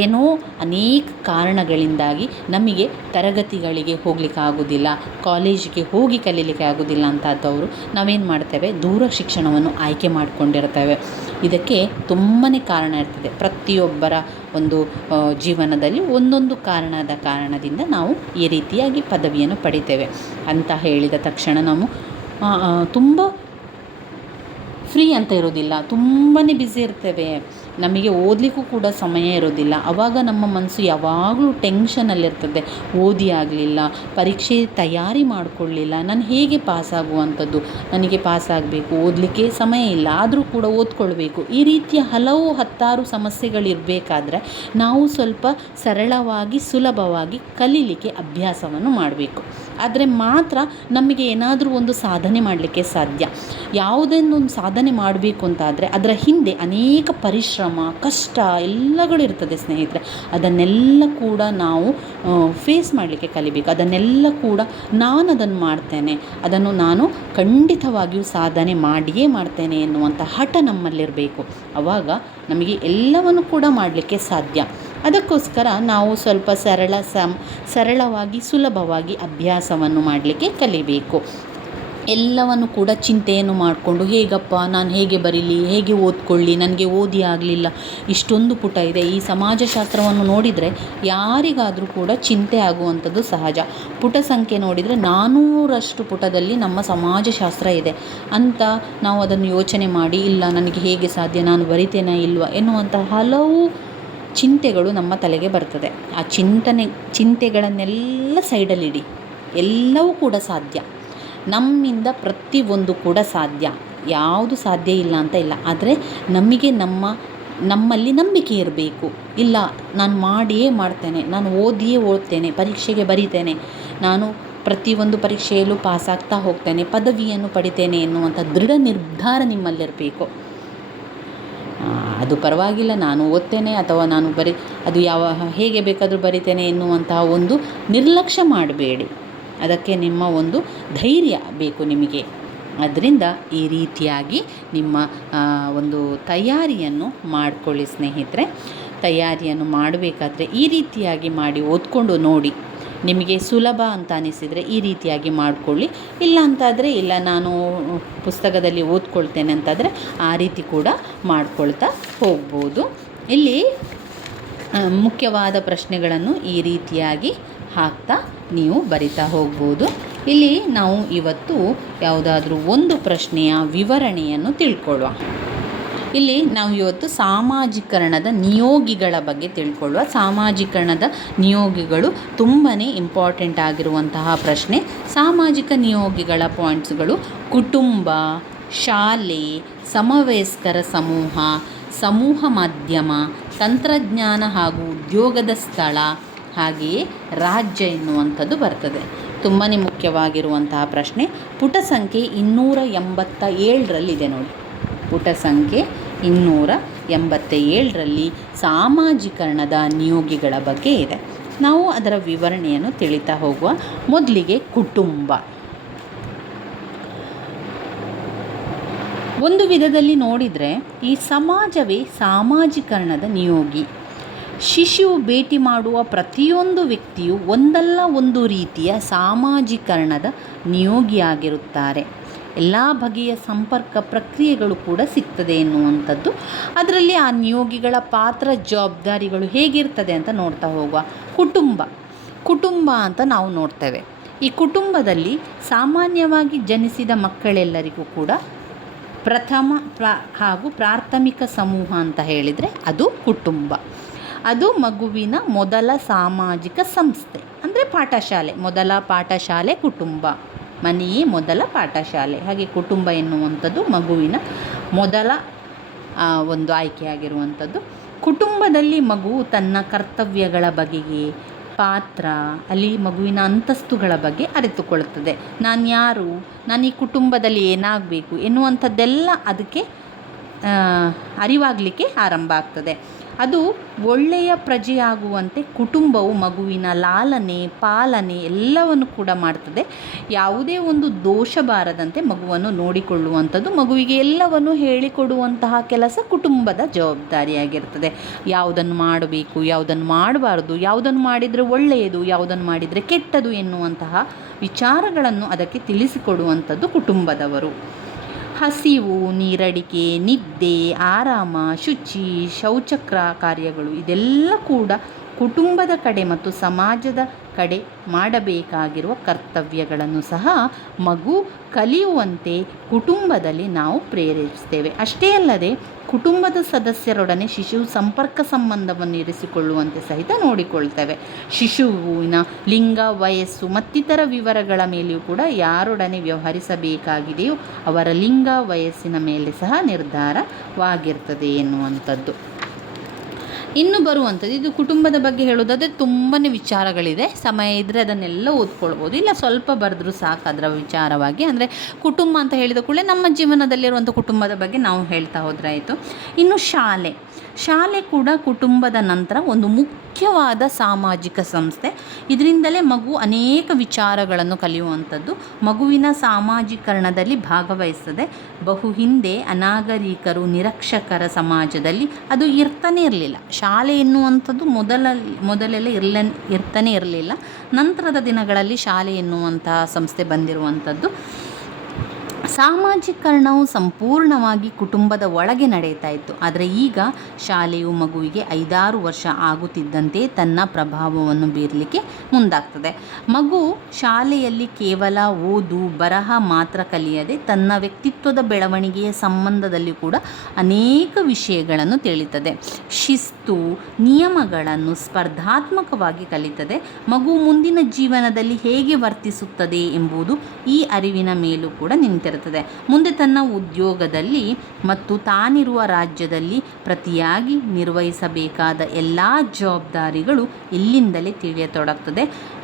ಏನೋ ಅನೇಕ ಕಾರಣಗಳಿಂದಾಗಿ ನಮಗೆ ತರಗತಿಗಳಿಗೆ ಹೋಗ್ಲಿಕ್ಕೆ ಆಗೋದಿಲ್ಲ, ಕಾಲೇಜಿಗೆ ಹೋಗಿ ಕಲೀಲಿಕ್ಕೆ ಆಗೋದಿಲ್ಲ ಅಂತಾದವರು ನಾವೇನು ಮಾಡ್ತೇವೆ? ದೂರ ಶಿಕ್ಷಣವನ್ನು ಆಯ್ಕೆ ಮಾಡಿಕೊಂಡಿರ್ತೇವೆ. ಇದಕ್ಕೆ ತುಂಬಾ ಕಾರಣ ಇರ್ತದೆ. ಪ್ರತಿಯೊಬ್ಬರ ಒಂದು ಜೀವನದಲ್ಲಿ ಒಂದೊಂದು ಕಾರಣದ ಕಾರಣದಿಂದ ನಾವು ಈ ರೀತಿಯಾಗಿ ಪದವಿಯನ್ನು ಪಡಿತೇವೆ. ಅಂತ ಹೇಳಿದ ತಕ್ಷಣ ನಾವು ತುಂಬ ಫ್ರೀ ಅಂತ ಇರೋದಿಲ್ಲ. ತುಂಬಾ ಬ್ಯುಸಿ ಇರ್ತೇವೆ. ನಮಗೆ ಓದಲಿಕ್ಕೂ ಕೂಡ ಸಮಯ ಇರೋದಿಲ್ಲ. ಆವಾಗ ನಮ್ಮ ಮನಸ್ಸು ಯಾವಾಗಲೂ ಟೆನ್ಷನಲ್ಲಿರ್ತದೆ ಓದಿ ಆಗಲಿಲ್ಲ, ಪರೀಕ್ಷೆ ತಯಾರಿ ಮಾಡಿಕೊಳ್ಳಿಲ್ಲ, ನಾನು ಹೇಗೆ ಪಾಸಾಗುವಂಥದ್ದು ನನಗೆ ಪಾಸಾಗಬೇಕು ಓದಲಿಕ್ಕೆ ಸಮಯ ಇಲ್ಲ, ಆದರೂ ಕೂಡ ಓದ್ಕೊಳ್ಬೇಕು. ಈ ರೀತಿಯ ಹಲವು ಹತ್ತಾರು ಸಮಸ್ಯೆಗಳಿರಬೇಕಾದ್ರೆ ನಾವು ಸ್ವಲ್ಪ ಸರಳವಾಗಿ, ಸುಲಭವಾಗಿ ಕಲೀಲಿಕ್ಕೆ ಅಭ್ಯಾಸವನ್ನು ಮಾಡಬೇಕು. ಆದರೆ ಮಾತ್ರ ನಮಗೆ ಏನಾದರೂ ಒಂದು ಸಾಧನೆ ಮಾಡಲಿಕ್ಕೆ ಸಾಧ್ಯ. ಯಾವುದನ್ನೊಂದು ಸಾಧನೆ ಮಾಡಬೇಕು ಅಂತಾದರೆ ಅದರ ಹಿಂದೆ ಅನೇಕ ಪರಿಶ್ರಮ, ಕಷ್ಟ ಎಲ್ಲಗಳು ಇರ್ತದೆ ಸ್ನೇಹಿತರೆ. ಅದನ್ನೆಲ್ಲ ಕೂಡ ನಾವು ಫೇಸ್ ಮಾಡಲಿಕ್ಕೆ ಕಲಿಬೇಕು. ಅದನ್ನೆಲ್ಲ ಕೂಡ ನಾನು ಅದನ್ನು ಮಾಡ್ತೇನೆ. ಅದನ್ನು ನಾನು ಖಂಡಿತವಾಗಿಯೂ ಸಾಧನೆ ಮಾಡಿಯೇ ಮಾಡ್ತೇನೆ ಎನ್ನುವಂಥ ಹಠ ನಮ್ಮಲ್ಲಿರಬೇಕು. ಆವಾಗ ನಮಗೆ ಎಲ್ಲವನ್ನು ಕೂಡ ಮಾಡಲಿಕ್ಕೆ ಸಾಧ್ಯ. ಅದಕ್ಕೋಸ್ಕರ ನಾವು ಸ್ವಲ್ಪ ಸರಳ ಸಮ್, ಸರಳವಾಗಿ, ಸುಲಭವಾಗಿ ಅಭ್ಯಾಸವನ್ನು ಮಾಡಲಿಕ್ಕೆ ಕಲಿಬೇಕು. ಎಲ್ಲವನ್ನು ಕೂಡ ಚಿಂತೆಯನ್ನು ಮಾಡಿಕೊಂಡು, ಹೇಗಪ್ಪ, ನಾನು ಹೇಗೆ ಬರೀಲಿ, ಹೇಗೆ ಓದ್ಕೊಳ್ಳಿ, ನನಗೆ ಓದಿ ಆಗಲಿಲ್ಲ, ಇಷ್ಟೊಂದು ಪುಟ ಇದೆ, ಈ ಸಮಾಜಶಾಸ್ತ್ರವನ್ನು ನೋಡಿದರೆ ಯಾರಿಗಾದರೂ ಕೂಡ ಚಿಂತೆ ಆಗುವಂಥದ್ದು ಸಹಜ. ಪುಟ ಸಂಖ್ಯೆ ನೋಡಿದರೆ ನಾನೂರಷ್ಟು ಪುಟದಲ್ಲಿ ನಮ್ಮ ಸಮಾಜಶಾಸ್ತ್ರ ಇದೆ. ಅಂತ ನಾವು ಅದನ್ನು ಯೋಚನೆ ಮಾಡಿ, ಇಲ್ಲ, ನನಗೆ ಹೇಗೆ ಸಾಧ್ಯ, ನಾನು ಬರಿತೇನಾ, ಇಲ್ವಾ? ಎನ್ನುವಂಥ ಹಲವು ಚಿಂತೆಗಳು ನಮ್ಮ ತಲೆಗೆ ಬರ್ತದೆ. ಆ ಚಿಂತನೆ, ಚಿಂತೆಗಳನ್ನೆಲ್ಲ ಸೈಡಲ್ಲಿಡಿ. ಎಲ್ಲವೂ ಕೂಡ ಸಾಧ್ಯ. ನಮ್ಮಿಂದ ಪ್ರತಿಯೊಂದು ಕೂಡ ಸಾಧ್ಯ. ಯಾವುದು ಸಾಧ್ಯ ಇಲ್ಲ ಅಂತ ಇಲ್ಲ. ಆದರೆ ನಮಗೆ ನಮ್ಮ, ನಮ್ಮಲ್ಲಿ ನಂಬಿಕೆ ಇರಬೇಕು. ಇಲ್ಲ, ನಾನು ಮಾಡಿಯೇ ಮಾಡ್ತೇನೆ, ನಾನು ಓದಿಯೇ ಓದ್ತೇನೆ, ಪರೀಕ್ಷೆಗೆ ಬರೀತೇನೆ, ನಾನು ಪ್ರತಿಯೊಂದು ಪರೀಕ್ಷೆಯಲ್ಲೂ ಪಾಸಾಗ್ತಾ ಹೋಗ್ತೇನೆ, ಪದವಿಯನ್ನು ಪಡಿತೇನೆ ಎನ್ನುವಂಥ ದೃಢ ನಿರ್ಧಾರ ನಿಮ್ಮಲ್ಲಿರಬೇಕು. ಅದು ಪರವಾಗಿಲ್ಲ, ನಾನು ಓದ್ತೇನೆ ಅಥವಾ ನಾನು ಬರಿ, ಅದು ಯಾವ, ಹೇಗೆ ಬೇಕಾದರೂ ಬರಿತೇನೆ ಎನ್ನುವಂತಹ ಒಂದು ನಿರ್ಲಕ್ಷ್ಯ ಮಾಡಬೇಡಿ. ಅದಕ್ಕೆ ನಿಮ್ಮ ಒಂದು ಧೈರ್ಯ ಬೇಕು ನಿಮಗೆ. ಅದರಿಂದ ಈ ರೀತಿಯಾಗಿ ನಿಮ್ಮ ಒಂದು ತಯಾರಿಯನ್ನು ಮಾಡಿಕೊಳ್ಳಿ ಸ್ನೇಹಿತರೆ. ತಯಾರಿಯನ್ನು ಮಾಡಬೇಕಾದ್ರೆ ಈ ರೀತಿಯಾಗಿ ಮಾಡಿ ಓದ್ಕೊಂಡು ನೋಡಿ. ನಿಮಗೆ ಸುಲಭ ಅಂತ ಅನಿಸಿದರೆ ಈ ರೀತಿಯಾಗಿ ಮಾಡಿಕೊಳ್ಳಿ. ಇಲ್ಲ ಅಂತಾದರೆ, ಇಲ್ಲ ನಾನು ಪುಸ್ತಕದಲ್ಲಿ ಓದ್ಕೊಳ್ತೇನೆ ಅಂತಾದರೆ ಆ ರೀತಿ ಕೂಡ ಮಾಡ್ಕೊಳ್ತಾ ಹೋಗ್ಬೋದು. ಇಲ್ಲಿ ಮುಖ್ಯವಾದ ಪ್ರಶ್ನೆಗಳನ್ನು ಈ ರೀತಿಯಾಗಿ ಹಾಕ್ತಾ ನೀವು ಬರಿತಾ ಹೋಗ್ಬೋದು. ಇಲ್ಲಿ ನಾವು ಇವತ್ತು ಯಾವುದಾದ್ರೂ ಒಂದು ಪ್ರಶ್ನೆಯ ವಿವರಣೆಯನ್ನು ತಿಳ್ಕೊಳ್ಳುವ ಇಲ್ಲಿ ನಾವು ಇವತ್ತು ಸಾಮಾಜೀಕರಣದ ನಿಯೋಗಿಗಳ ಬಗ್ಗೆ ತಿಳ್ಕೊಳ್ಳುವ. ಸಾಮಾಜೀಕರಣದ ನಿಯೋಗಿಗಳು ತುಂಬಾ ಇಂಪಾರ್ಟೆಂಟ್ ಆಗಿರುವಂತಹ ಪ್ರಶ್ನೆ. ಸಾಮಾಜಿಕ ನಿಯೋಗಿಗಳ ಪಾಯಿಂಟ್ಸ್ಗಳು ಕುಟುಂಬ, ಶಾಲೆ, ಸಮವಯಸ್ಕರ ಸಮೂಹ ಸಮೂಹ ಮಾಧ್ಯಮ, ತಂತ್ರಜ್ಞಾನ ಹಾಗೂ ಉದ್ಯೋಗದ ಸ್ಥಳ, ಹಾಗೆಯೇ ರಾಜ್ಯ ಎನ್ನುವಂಥದ್ದು ಬರ್ತದೆ. ತುಂಬಾ ಮುಖ್ಯವಾಗಿರುವಂತಹ ಪ್ರಶ್ನೆ. ಪುಟ ಸಂಖ್ಯೆ ಇನ್ನೂರ ಎಂಬತ್ತ ಏಳರಲ್ಲಿದೆ ನೋಡಿ. ಪುಟ ಸಂಖ್ಯೆ ಇನ್ನೂರ ಎಂಬತ್ತ ಏಳರಲ್ಲಿ ಸಾಮಾಜೀಕರಣದ ನಿಯೋಗಿಗಳ ಬಗ್ಗೆ ಇದೆ. ನಾವು ಅದರ ವಿವರಣೆಯನ್ನು ತಿಳಿತಾ ಹೋಗುವ ಮೊದಲಿಗೆ ಕುಟುಂಬ. ಒಂದು ವಿಧದಲ್ಲಿ ನೋಡಿದರೆ ಈ ಸಮಾಜವೇ ಸಾಮಾಜೀಕರಣದ ನಿಯೋಗಿ. ಶಿಶುವು ಭೇಟಿ ಮಾಡುವ ಪ್ರತಿಯೊಂದು ವ್ಯಕ್ತಿಯು ಒಂದಲ್ಲ ಒಂದು ರೀತಿಯ ಸಾಮಾಜೀಕರಣದ ನಿಯೋಗಿಯಾಗಿರುತ್ತಾರೆ. ಎಲ್ಲ ಬಗೆಯ ಸಂಪರ್ಕ ಪ್ರಕ್ರಿಯೆಗಳು ಕೂಡ ಸಿಗ್ತದೆ ಎನ್ನುವಂಥದ್ದು. ಅದರಲ್ಲಿ ಆ ನಿಯೋಗಿಗಳ ಪಾತ್ರ, ಜವಾಬ್ದಾರಿಗಳು ಹೇಗಿರ್ತದೆ ಅಂತ ನೋಡ್ತಾ ಹೋಗುವ. ಕುಟುಂಬ. ಕುಟುಂಬ ಅಂತ ನಾವು ನೋಡ್ತೇವೆ. ಈ ಕುಟುಂಬದಲ್ಲಿ ಸಾಮಾನ್ಯವಾಗಿ ಜನಿಸಿದ ಮಕ್ಕಳೆಲ್ಲರಿಗೂ ಕೂಡ ಪ್ರಥಮ ಪ್ರಾ ಹಾಗೂ ಪ್ರಾಥಮಿಕ ಸಮೂಹ ಅಂತ ಹೇಳಿದರೆ ಅದು ಕುಟುಂಬ. ಅದು ಮಗುವಿನ ಮೊದಲ ಸಾಮಾಜಿಕ ಸಂಸ್ಥೆ. ಅಂದರೆ ಪಾಠಶಾಲೆ. ಮೊದಲ ಪಾಠಶಾಲೆ ಕುಟುಂಬ. ಮನೆಯೇ ಮೊದಲ ಪಾಠಶಾಲೆ. ಹಾಗೆ ಕುಟುಂಬ ಎನ್ನುವಂಥದ್ದು ಮಗುವಿನ ಮೊದಲ ಒಂದು ಆಯ್ಕೆಯಾಗಿರುವಂಥದ್ದು ಕುಟುಂಬದಲ್ಲಿ ಮಗು ತನ್ನ ಕರ್ತವ್ಯಗಳ ಬಗೆಗೆ ಪಾತ್ರ, ಅಲ್ಲಿ ಮಗುವಿನ ಅಂತಸ್ತುಗಳ ಬಗ್ಗೆ ಅರಿತುಕೊಳ್ಳುತ್ತದೆ. ನಾನು ಯಾರು? ನಾನು ಈ ಕುಟುಂಬದಲ್ಲಿ ಏನಾಗಬೇಕು? ಎನ್ನುವಂಥದ್ದೆಲ್ಲ ಅದಕ್ಕೆ ಅರಿವಾಗಲಿಕ್ಕೆ ಆರಂಭ ಆಗ್ತದೆ. ಅದು ಒಳ್ಳೆಯ ಪ್ರಜೆಯಾಗುವಂತೆ ಕುಟುಂಬವು ಮಗುವಿನ ಲಾಲನೆ, ಪಾಲನೆ ಎಲ್ಲವನ್ನು ಕೂಡ ಮಾಡ್ತದೆ. ಯಾವುದೇ ಒಂದು ದೋಷ ಬಾರದಂತೆ ಮಗುವನ್ನು ನೋಡಿಕೊಳ್ಳುವಂಥದ್ದು, ಮಗುವಿಗೆ ಎಲ್ಲವನ್ನು ಹೇಳಿಕೊಡುವಂತಹ ಕೆಲಸ ಕುಟುಂಬದ ಜವಾಬ್ದಾರಿಯಾಗಿರ್ತದೆ. ಯಾವುದನ್ನು ಮಾಡಬೇಕು, ಯಾವುದನ್ನು ಮಾಡಬಾರ್ದು, ಯಾವುದನ್ನು ಮಾಡಿದರೆ ಒಳ್ಳೆಯದು, ಯಾವುದನ್ನು ಮಾಡಿದರೆ ಕೆಟ್ಟದು ಎನ್ನುವಂತಹ ವಿಚಾರಗಳನ್ನು ಅದಕ್ಕೆ ತಿಳಿಸಿಕೊಡುವಂಥದ್ದು ಕುಟುಂಬದವರು. ಹಸಿವು ನೀರಡಿಕೆ ನಿದ್ದೆ ಆರಾಮ ಶುಚಿ ಶೌಚಕ್ರ ಕಾರ್ಯಗಳು ಇದೆಲ್ಲ ಕೂಡ ಕುಟುಂಬದ ಕಡೆ ಮತ್ತು ಸಮಾಜದ ಕಡೆ ಮಾಡಬೇಕಾಗಿರುವ ಕರ್ತವ್ಯಗಳನ್ನು ಸಹ ಮಗು ಕಲಿಯುವಂತೆ ಕುಟುಂಬದಲ್ಲಿ ನಾವು ಪ್ರೇರೇಪಿಸ್ತೇವೆ. ಅಷ್ಟೇ ಅಲ್ಲದೆ ಕುಟುಂಬದ ಸದಸ್ಯರೊಡನೆ ಶಿಶು ಸಂಪರ್ಕ ಸಂಬಂಧವನ್ನು ಇರಿಸಿಕೊಳ್ಳುವಂತೆ ಸಹಿತ ನೋಡಿಕೊಳ್ತೇವೆ. ಶಿಶುವಿನ ಲಿಂಗ, ವಯಸ್ಸು ಮತ್ತಿತರ ವಿವರಗಳ ಮೇಲೆಯೂ ಕೂಡ ಯಾರೊಡನೆ ವ್ಯವಹರಿಸಬೇಕಾಗಿದೆಯೋ ಅವರ ಲಿಂಗ, ವಯಸ್ಸಿನ ಮೇಲೆ ಸಹ ನಿರ್ಧಾರವಾಗಿರ್ತದೆ ಎನ್ನುವಂಥದ್ದು. ಇನ್ನು ಬರುವಂಥದ್ದು, ಇದು ಕುಟುಂಬದ ಬಗ್ಗೆ ಹೇಳೋದಾದರೆ ತುಂಬಾ ವಿಚಾರಗಳಿದೆ. ಸಮಯ ಇದ್ದರೆ ಅದನ್ನೆಲ್ಲ ಓದ್ಕೊಳ್ಬೋದು. ಇಲ್ಲ ಸ್ವಲ್ಪ ಬರೆದ್ರೂ ಸಾಕು ಅದರ ವಿಚಾರವಾಗಿ. ಅಂದರೆ ಕುಟುಂಬ ಅಂತ ಹೇಳಿದ ಕೂಡಲೇ ನಮ್ಮ ಜೀವನದಲ್ಲಿರುವಂಥ ಕುಟುಂಬದ ಬಗ್ಗೆ ನಾವು ಹೇಳ್ತಾ ಹೋದ್ರಾಯಿತು ಇನ್ನು ಶಾಲೆ. ಶಾಲೆ ಕೂಡ ಕುಟುಂಬದ ನಂತರ ಒಂದು ಮುಖ್ಯವಾದ ಸಾಮಾಜಿಕ ಸಂಸ್ಥೆ. ಇದರಿಂದಲೇ ಮಗು ಅನೇಕ ವಿಚಾರಗಳನ್ನು ಕಲಿಯುವಂಥದ್ದು. ಮಗುವಿನ ಸಾಮಾಜೀಕರಣದಲ್ಲಿ ಭಾಗವಹಿಸ್ತದೆ ಬಹು ಹಿಂದೆ ಅನಾಗರಿಕರು, ನಿರಕ್ಷಕರ ಸಮಾಜದಲ್ಲಿ ಅದು ಇರ್ತಾನೆ ಇರಲಿಲ್ಲ. ಶಾಲೆ ಎನ್ನುವಂಥದ್ದು ಮೊದಲ ಮೊದಲೆಲ್ಲ ಇರ್ಲ, ಇರ್ತಾನೆ ಇರಲಿಲ್ಲ. ನಂತರದ ದಿನಗಳಲ್ಲಿ ಶಾಲೆ ಎನ್ನುವಂತಹ ಸಂಸ್ಥೆ ಬಂದಿರುವಂಥದ್ದು. ಸಾಮಾಜೀಕರಣವು ಸಂಪೂರ್ಣವಾಗಿ ಕುಟುಂಬದ ಒಳಗೆ ನಡೆಯುತ್ತಾ ಇತ್ತು. ಆದರೆ ಈಗ ಶಾಲೆಯು ಮಗುವಿಗೆ ಐದಾರು ವರ್ಷ ಆಗುತ್ತಿದ್ದಂತೆ ತನ್ನ ಪ್ರಭಾವವನ್ನು ಬೀರಲಿಕ್ಕೆ ಮುಂದಾಗ್ತದೆ. ಮಗು ಶಾಲೆಯಲ್ಲಿ ಕೇವಲ ಓದು, ಬರಹ ಮಾತ್ರ ಕಲಿಯದೆ ತನ್ನ ವ್ಯಕ್ತಿತ್ವದ ಬೆಳವಣಿಗೆಯ ಸಂಬಂಧದಲ್ಲಿ ಕೂಡ ಅನೇಕ ವಿಷಯಗಳನ್ನು ತಿಳಿತದೆ. ಶಿಸ್ತು, ನಿಯಮಗಳನ್ನು ಸ್ಪರ್ಧಾತ್ಮಕವಾಗಿ ಕಲಿತದೆ. ಮಗು ಮುಂದಿನ ಜೀವನದಲ್ಲಿ ಹೇಗೆ ವರ್ತಿಸುತ್ತದೆ ಎಂಬುದು ಈ ಅರಿವಿನ ಮೇಲೂ ಕೂಡ ನಿಂತಿರುತ್ತದೆ ಮುಂದೆ ತನ್ನ ಉದ್ಯೋಗದಲ್ಲಿ ಮತ್ತು ತಾನಿರುವ ರಾಜ್ಯದಲ್ಲಿ ಪ್ರತಿಯಾಗಿ ನಿರ್ವಹಿಸಬೇಕಾದ ಎಲ್ಲ ಜವಾಬ್ದಾರಿಗಳು ಇಲ್ಲಿಂದಲೇ ತಿಳಿಯತೊಡಗ್ತದೆ.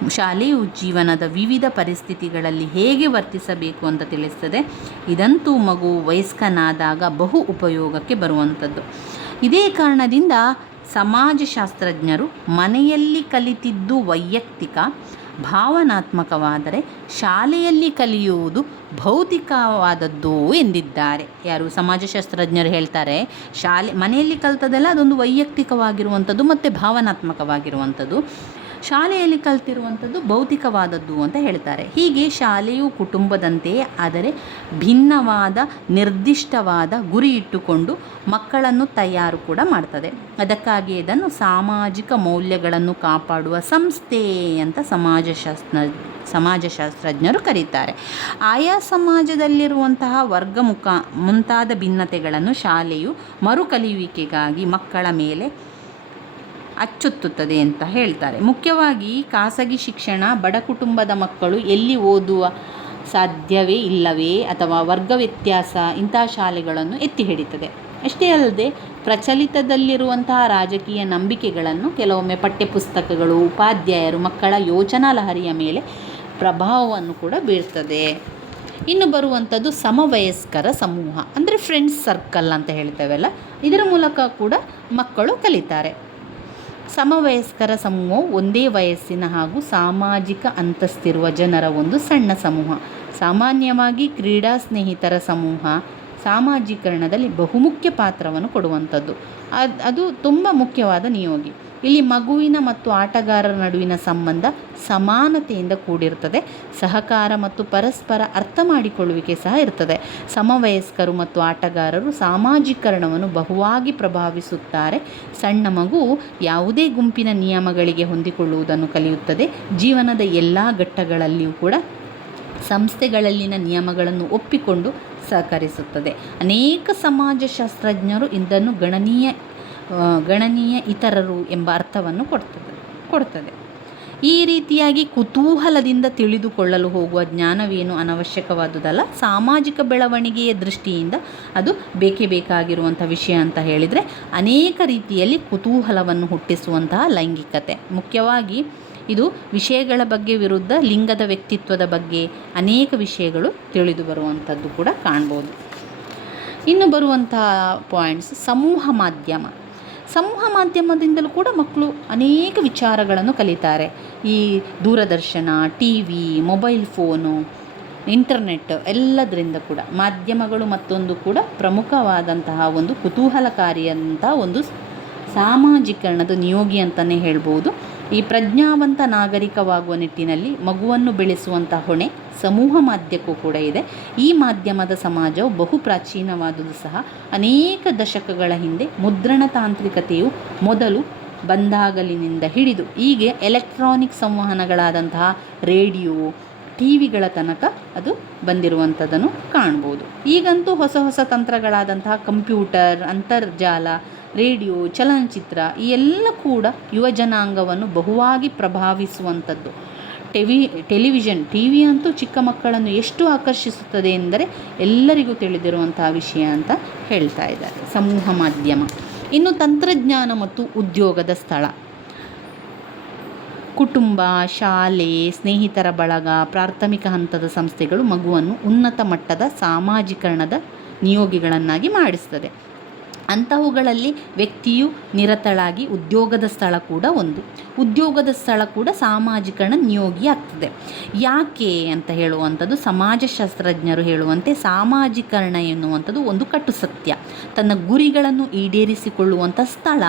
ಶಾಲೆಯು ಜೀವನದ ವಿವಿಧ ಪರಿಸ್ಥಿತಿಗಳಲ್ಲಿ ಹೇಗೆ ವರ್ತಿಸಬೇಕು ಅಂತ ತಿಳಿಸ್ತದೆ. ಇದಂತೂ ಮಗು ವಯಸ್ಕನಾದಾಗ ಬಹು ಉಪಯೋಗಕ್ಕೆ ಬರುವಂಥದ್ದು. ಇದೇ ಕಾರಣದಿಂದ ಸಮಾಜಶಾಸ್ತ್ರಜ್ಞರು ಮನೆಯಲ್ಲಿ ಕಲಿತಿದ್ದು ವೈಯಕ್ತಿಕ ಭಾವನಾತ್ಮಕವಾದರೆ ಶಾಲೆಯಲ್ಲಿ ಕಲಿಯುವುದು ಭೌತಿಕವಾದದ್ದು ಎಂದಿದ್ದಾರೆ. ಯಾರು ಸಮಾಜಶಾಸ್ತ್ರಜ್ಞರು ಹೇಳ್ತಾರೆ, ಶಾಲೆ ಮನೆಯಲ್ಲಿ ಕಲಿತದೆಲ್ಲ ಅದೊಂದು ವೈಯಕ್ತಿಕವಾಗಿರುವಂಥದ್ದು ಮತ್ತು ಭಾವನಾತ್ಮಕವಾಗಿರುವಂಥದ್ದು. ಶಾಲೆಯಲ್ಲಿ ಕಲ್ತಿರುವಂಥದ್ದು ಭೌತಿಕವಾದದ್ದು ಅಂತ ಹೇಳ್ತಾರೆ. ಹೀಗೆ ಶಾಲೆಯು ಕುಟುಂಬದಂತೆಯೇ ಆದರೆ ಭಿನ್ನವಾದ, ನಿರ್ದಿಷ್ಟವಾದ ಗುರಿ ಇಟ್ಟುಕೊಂಡು ಮಕ್ಕಳನ್ನು ತಯಾರು ಕೂಡ ಮಾಡ್ತದೆ. ಅದಕ್ಕಾಗಿ ಇದನ್ನು ಸಾಮಾಜಿಕ ಮೌಲ್ಯಗಳನ್ನು ಕಾಪಾಡುವ ಸಂಸ್ಥೆ ಅಂತ ಸಮಾಜಶಾಸ್ತ್ರ, ಸಮಾಜಶಾಸ್ತ್ರಜ್ಞರು ಕರೀತಾರೆ. ಆಯಾ ಸಮಾಜದಲ್ಲಿರುವಂತಹ ವರ್ಗಮುಖ ಮುಂತಾದ ಭಿನ್ನತೆಗಳನ್ನು ಶಾಲೆಯು ಮರುಕಲಿಯುವಿಕೆಗಾಗಿ ಮಕ್ಕಳ ಮೇಲೆ ಅಚ್ಚೊತ್ತುತ್ತದೆ ಅಂತ ಹೇಳ್ತಾರೆ. ಮುಖ್ಯವಾಗಿ ಖಾಸಗಿ ಶಿಕ್ಷಣ ಬಡ ಕುಟುಂಬದ ಮಕ್ಕಳು ಎಲ್ಲಿ ಓದುವ ಸಾಧ್ಯವೇ ಇಲ್ಲವೇ ಅಥವಾ ವರ್ಗ ವ್ಯತ್ಯಾಸ ಇಂತಹ ಶಾಲೆಗಳನ್ನು ಎತ್ತಿ ಹಿಡಿತದೆ. ಅಷ್ಟೇ ಅಲ್ಲದೆ ಪ್ರಚಲಿತದಲ್ಲಿರುವಂತಹ ರಾಜಕೀಯ ನಂಬಿಕೆಗಳನ್ನು ಕೆಲವೊಮ್ಮೆ ಪಠ್ಯಪುಸ್ತಕಗಳು, ಉಪಾಧ್ಯಾಯರು, ಮಕ್ಕಳ ಯೋಚನಾ ಲಹರಿಯ ಮೇಲೆ ಪ್ರಭಾವವನ್ನು ಕೂಡ ಬೀರ್ತದೆ. ಇನ್ನು ಬರುವಂಥದ್ದು ಸಮವಯಸ್ಕರ ಸಮೂಹ, ಅಂದರೆ ಫ್ರೆಂಡ್ಸ್ ಸರ್ಕಲ್ ಅಂತ ಹೇಳ್ತೇವಲ್ಲ, ಇದರ ಮೂಲಕ ಕೂಡ ಮಕ್ಕಳು ಕಲಿತಾರೆ. ಸಮವಯಸ್ಕರ ಸಮೂಹವು ಒಂದೇ ವಯಸ್ಸಿನ ಹಾಗೂ ಸಾಮಾಜಿಕ ಅಂತಸ್ತಿರುವ ಜನರ ಒಂದು ಸಣ್ಣ ಸಮೂಹ. ಸಾಮಾನ್ಯವಾಗಿ ಕ್ರೀಡಾ ಸ್ನೇಹಿತರ ಸಮೂಹ ಸಾಮಾಜೀಕರಣದಲ್ಲಿ ಬಹುಮುಖ್ಯ ಪಾತ್ರವನ್ನು ಕೊಡುವಂಥದ್ದು. ಅದು ಅದು ತುಂಬ ಮುಖ್ಯವಾದ ನಿಯೋಗಿ. ಇಲ್ಲಿ ಮಗುವಿನ ಮತ್ತು ಆಟಗಾರರ ನಡುವಿನ ಸಂಬಂಧ ಸಮಾನತೆಯಿಂದ ಕೂಡಿರುತ್ತದೆ. ಸಹಕಾರ ಮತ್ತು ಪರಸ್ಪರ ಅರ್ಥ ಮಾಡಿಕೊಳ್ಳುವಿಕೆ ಸಹ ಇರ್ತದೆ. ಸಮವಯಸ್ಕರು ಮತ್ತು ಆಟಗಾರರು ಸಾಮಾಜೀಕರಣವನ್ನು ಬಹುವಾಗಿ ಪ್ರಭಾವಿಸುತ್ತಾರೆ. ಸಣ್ಣ ಮಗು ಯಾವುದೇ ಗುಂಪಿನ ನಿಯಮಗಳಿಗೆ ಹೊಂದಿಕೊಳ್ಳುವುದನ್ನು ಕಲಿಯುತ್ತದೆ. ಜೀವನದ ಎಲ್ಲ ಘಟ್ಟಗಳಲ್ಲಿಯೂ ಕೂಡ ಸಂಸ್ಥೆಗಳಲ್ಲಿನ ನಿಯಮಗಳನ್ನು ಒಪ್ಪಿಕೊಂಡು ಸಹಕರಿಸುತ್ತದೆ. ಅನೇಕ ಸಮಾಜಶಾಸ್ತ್ರಜ್ಞರು ಇದನ್ನು ಗಣನೀಯ ಗಣನೀಯ ಇತರರು ಎಂಬ ಅರ್ಥವನ್ನು ಕೊಡ್ತದೆ ಕೊಡ್ತದೆ. ಈ ರೀತಿಯಾಗಿ ಕುತೂಹಲದಿಂದ ತಿಳಿದುಕೊಳ್ಳಲು ಹೋಗುವ ಜ್ಞಾನವೇನು ಅನವಶ್ಯಕವಾದುದಲ್ಲ, ಸಾಮಾಜಿಕ ಬೆಳವಣಿಗೆಯ ದೃಷ್ಟಿಯಿಂದ ಅದು ಬೇಕೇ ಬೇಕಾಗಿರುವಂಥ ವಿಷಯ ಅಂತ ಹೇಳಿದರೆ ಅನೇಕ ರೀತಿಯಲ್ಲಿ ಕುತೂಹಲವನ್ನು ಹುಟ್ಟಿಸುವಂತಹ ಲೈಂಗಿಕತೆ. ಮುಖ್ಯವಾಗಿ ಇದು ವಿಷಯಗಳ ಬಗ್ಗೆ ವಿರುದ್ಧ ಲಿಂಗದ ವ್ಯಕ್ತಿತ್ವದ ಬಗ್ಗೆ ಅನೇಕ ವಿಷಯಗಳು ತಿಳಿದು ಬರುವಂಥದ್ದು ಕೂಡ ಕಾಣ್ಬೋದು. ಇನ್ನು ಬರುವಂತಹ ಪಾಯಿಂಟ್ಸ್ ಸಮೂಹ ಮಾಧ್ಯಮ. ಸಮೂಹ ಮಾಧ್ಯಮದಿಂದಲೂ ಕೂಡ ಮಕ್ಕಳು ಅನೇಕ ವಿಚಾರಗಳನ್ನು ಕಲಿತಾರೆ. ಈ ದೂರದರ್ಶನ, T V, mobile phone, internet ಎಲ್ಲದರಿಂದ ಕೂಡ, ಮಾಧ್ಯಮಗಳು ಮತ್ತೊಂದು ಕೂಡ ಪ್ರಮುಖವಾದಂತಹ ಒಂದು ಕುತೂಹಲಕಾರಿಯಂಥ ಒಂದು ಸಾಮಾಜೀಕರಣದ ನಿಯೋಗಿ ಅಂತಲೇ ಹೇಳ್ಬೋದು. ಈ ಪ್ರಜ್ಞಾವಂತ ನಾಗರಿಕವಾಗುವ ನಿಟ್ಟಿನಲ್ಲಿ ಮಗುವನ್ನು ಬೆಳೆಸುವಂಥ ಹೊಣೆ ಸಮೂಹ ಮಾಧ್ಯಕ್ಕೂ ಕೂಡ ಇದೆ. ಈ ಮಾಧ್ಯಮದ ಸಮಾಜವು ಬಹು ಪ್ರಾಚೀನವಾದುದು ಸಹ. ಅನೇಕ ದಶಕಗಳ ಹಿಂದೆ ಮುದ್ರಣ ತಾಂತ್ರಿಕತೆಯು ಮೊದಲು ಬಂದಾಗಲಿನಿಂದ ಹಿಡಿದು ಹೀಗೆ ಎಲೆಕ್ಟ್ರಾನಿಕ್ ಸಂವಹನಗಳಾದಂತಹ ರೇಡಿಯೋ ಟಿ ವಿಗಳ ತನಕ ಅದು ಬಂದಿರುವಂಥದ್ದನ್ನು ಕಾಣ್ಬೋದು ಈಗಂತೂ ಹೊಸ ಹೊಸ ತಂತ್ರಗಳಾದಂತಹ ಕಂಪ್ಯೂಟರ್, ಅಂತರ್ಜಾಲ ರೇಡಿಯೋ, ಚಲನಚಿತ್ರ, ಈ ಎಲ್ಲ ಕೂಡ ಯುವ ಜನಾಂಗವನ್ನು ಬಹುವಾಗಿ ಪ್ರಭಾವಿಸುವಂಥದ್ದು. ಟೆವಿ, ಟೆಲಿವಿಷನ್ ಟಿ ವಿ ಅಂತೂ ಚಿಕ್ಕ ಮಕ್ಕಳನ್ನು ಎಷ್ಟು ಆಕರ್ಷಿಸುತ್ತದೆ ಎಂದರೆ ಎಲ್ಲರಿಗೂ ತಿಳಿದಿರುವಂತಹ ವಿಷಯ ಅಂತ ಹೇಳ್ತಾ ಇದ್ದಾರೆ. ಸಮೂಹ ಮಾಧ್ಯಮ. ಇನ್ನು ತಂತ್ರಜ್ಞಾನ ಮತ್ತು ಉದ್ಯೋಗದ ಸ್ಥಳ. ಕುಟುಂಬ, ಶಾಲೆ, ಸ್ನೇಹಿತರ ಬಳಗ, ಪ್ರಾಥಮಿಕ ಹಂತದ ಸಂಸ್ಥೆಗಳು ಮಗುವನ್ನು ಉನ್ನತ ಮಟ್ಟದ ಸಾಮಾಜೀಕರಣದ ನಿಯೋಗಿಗಳನ್ನಾಗಿ ಮಾಡಿಸ್ತದೆ. ಅಂಥವುಗಳಲ್ಲಿ ವ್ಯಕ್ತಿಯು ನಿರತಳಾಗಿ ಉದ್ಯೋಗದ ಸ್ಥಳ ಕೂಡ ಒಂದು. ಉದ್ಯೋಗದ ಸ್ಥಳ ಕೂಡ ಸಾಮಾಜಿಕರಣ ನಿಯೋಗಿ ಆಗ್ತದೆ. ಯಾಕೆ ಅಂತ ಹೇಳುವಂಥದ್ದು ಸಮಾಜಶಾಸ್ತ್ರಜ್ಞರು ಹೇಳುವಂತೆ ಸಾಮಾಜೀಕರಣ ಎನ್ನುವಂಥದ್ದು ಒಂದು ಕಟ್ಟು ಸತ್ಯ. ತನ್ನ ಗುರಿಗಳನ್ನು ಈಡೇರಿಸಿಕೊಳ್ಳುವಂಥ ಸ್ಥಳ,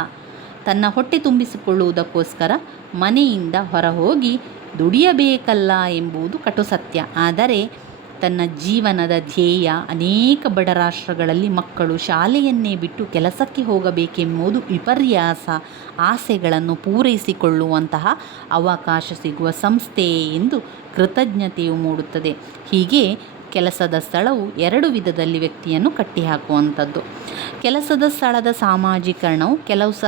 ತನ್ನ ಹೊಟ್ಟೆ ತುಂಬಿಸಿಕೊಳ್ಳುವುದಕ್ಕೋಸ್ಕರ ಮನೆಯಿಂದ ಹೊರಹೋಗಿ ದುಡಿಯಬೇಕಲ್ಲ ಎಂಬುದು ಕಟು ಸತ್ಯ. ಆದರೆ ತನ್ನ ಜೀವನದ ಧ್ಯೇಯ ಅನೇಕ ಬಡ ರಾಷ್ಟ್ರಗಳಲ್ಲಿ ಮಕ್ಕಳು ಶಾಲೆಯನ್ನೇ ಬಿಟ್ಟು ಕೆಲಸಕ್ಕೆ ಹೋಗಬೇಕೆಂಬುದು ವಿಪರ್ಯಾಸ, ಆಸೆಗಳನ್ನು ಪೂರೈಸಿಕೊಳ್ಳುವಂತಹ ಅವಕಾಶ ಸಿಗುವ ಸಂಸ್ಥೆ ಎಂದು ಕೃತಜ್ಞತೆಯು ಮೂಡುತ್ತದೆ. ಹೀಗೆ ಕೆಲಸದ ಸ್ಥಳವು ಎರಡು ವಿಧದಲ್ಲಿ ವ್ಯಕ್ತಿಯನ್ನು ಕಟ್ಟಿಹಾಕುವಂಥದ್ದು. ಕೆಲಸದ ಸ್ಥಳದ ಸಾಮಾಜೀಕರಣವು ಕೆಲವು ಸ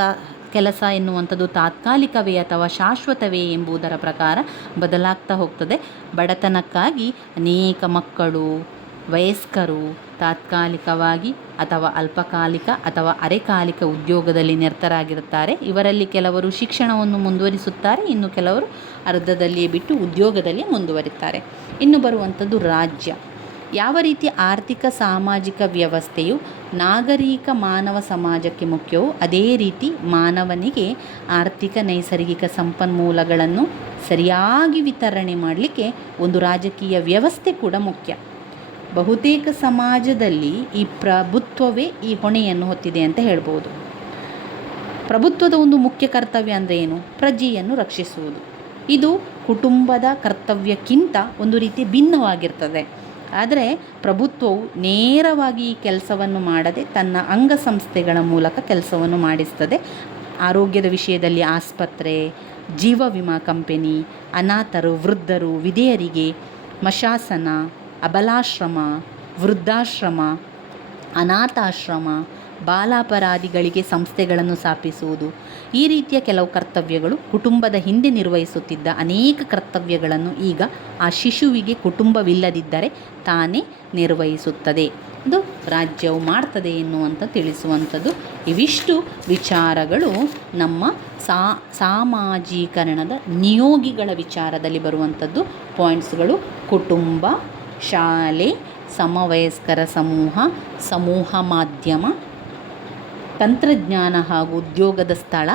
ಕೆಲಸ ಎನ್ನುವಂಥದ್ದು ತಾತ್ಕಾಲಿಕವೇ ಅಥವಾ ಶಾಶ್ವತವೇ ಎಂಬುದರ ಪ್ರಕಾರ ಬದಲಾಗ್ತಾ ಹೋಗ್ತದೆ. ಬಡತನಕ್ಕಾಗಿ ಅನೇಕ ಮಕ್ಕಳು, ವಯಸ್ಕರು ತಾತ್ಕಾಲಿಕವಾಗಿ ಅಥವಾ ಅಲ್ಪಕಾಲಿಕ ಅಥವಾ ಅರೆಕಾಲಿಕ ಉದ್ಯೋಗದಲ್ಲಿ ನಿರತರಾಗಿರುತ್ತಾರೆ. ಇವರಲ್ಲಿ ಕೆಲವರು ಶಿಕ್ಷಣವನ್ನು ಮುಂದುವರಿಸುತ್ತಾರೆ. ಇನ್ನು ಕೆಲವರು ಅರ್ಧದಲ್ಲಿಯೇ ಬಿಟ್ಟು ಉದ್ಯೋಗದಲ್ಲಿ ಮುಂದುವರಿತಾರೆ. ಇನ್ನು ಬರುವಂಥದ್ದು ರಾಜ್ಯ. ಯಾವ ರೀತಿ ಆರ್ಥಿಕ ಸಾಮಾಜಿಕ ವ್ಯವಸ್ಥೆಯು ನಾಗರಿಕ ಮಾನವ ಸಮಾಜಕ್ಕೆ ಮುಖ್ಯವೋ ಅದೇ ರೀತಿ ಮಾನವನಿಗೆ ಆರ್ಥಿಕ ನೈಸರ್ಗಿಕ ಸಂಪನ್ಮೂಲಗಳನ್ನು ಸರಿಯಾಗಿ ವಿತರಣೆ ಮಾಡಲಿಕ್ಕೆ ಒಂದು ರಾಜಕೀಯ ವ್ಯವಸ್ಥೆ ಕೂಡ ಮುಖ್ಯ. ಬಹುತೇಕ ಸಮಾಜದಲ್ಲಿ ಈ ಪ್ರಭುತ್ವವೇ ಈ ಹೊಣೆಯನ್ನು ಹೊತ್ತಿದೆ ಅಂತ ಹೇಳ್ಬೋದು. ಪ್ರಭುತ್ವದ ಒಂದು ಮುಖ್ಯ ಕರ್ತವ್ಯ ಅಂದರೆ ಏನು? ಪ್ರಜೆಯನ್ನು ರಕ್ಷಿಸುವುದು. ಇದು ಕುಟುಂಬದ ಕರ್ತವ್ಯಕ್ಕಿಂತ ಒಂದು ರೀತಿ ಭಿನ್ನವಾಗಿರ್ತದೆ. ಆದರೆ ಪ್ರಭುತ್ವವು ನೇರವಾಗಿ ಈ ಕೆಲಸವನ್ನು ಮಾಡದೆ ತನ್ನ ಅಂಗಸಂಸ್ಥೆಗಳ ಮೂಲಕ ಕೆಲಸವನ್ನು ಮಾಡಿಸ್ತದೆ. ಆರೋಗ್ಯದ ವಿಷಯದಲ್ಲಿ ಆಸ್ಪತ್ರೆ, ಜೀವ ವಿಮಾ ಕಂಪೆನಿ, ಅನಾಥರು, ವೃದ್ಧರು, ವಿಧೇಯರಿಗೆ ಮಶಾಸನ, ಅಬಲಾಶ್ರಮ, ವೃದ್ಧಾಶ್ರಮ, ಅನಾಥಾಶ್ರಮ ಬಾಲಾಪರಾಧಿಗಳಿಗೆ ಸಂಸ್ಥೆಗಳನ್ನು ಸ್ಥಾಪಿಸುವುದು ಈ ರೀತಿಯ ಕೆಲವು ಕರ್ತವ್ಯಗಳು ಕುಟುಂಬದ ಹಿಂದೆ ನಿರ್ವಹಿಸುತ್ತಿದ್ದ ಅನೇಕ ಕರ್ತವ್ಯಗಳನ್ನು ಈಗ ಆ ಶಿಶುವಿಗೆ ಕುಟುಂಬವಿಲ್ಲದಿದ್ದರೆ ತಾನೇ ನಿರ್ವಹಿಸುತ್ತದೆ. ಇದು ರಾಜ್ಯವು ಮಾಡ್ತದೆ ಎನ್ನುವಂಥ ತಿಳಿಸುವಂಥದ್ದು. ಇವಿಷ್ಟು ವಿಚಾರಗಳು ನಮ್ಮ ಸಾ, ಸಾಮಾಜೀಕರಣದ ನಿಯೋಗಿಗಳ ವಿಚಾರದಲ್ಲಿ ಬರುವಂಥದ್ದು. ಪಾಯಿಂಟ್ಸ್ಗಳು ಕುಟುಂಬ, ಶಾಲೆ, ಸಮವಯಸ್ಕರ ಸಮೂಹ ಸಮೂಹ ಮಾಧ್ಯಮ ತಂತ್ರಜ್ಞಾನ ಹಾಗೂ ಉದ್ಯೋಗದ ಸ್ಥಳ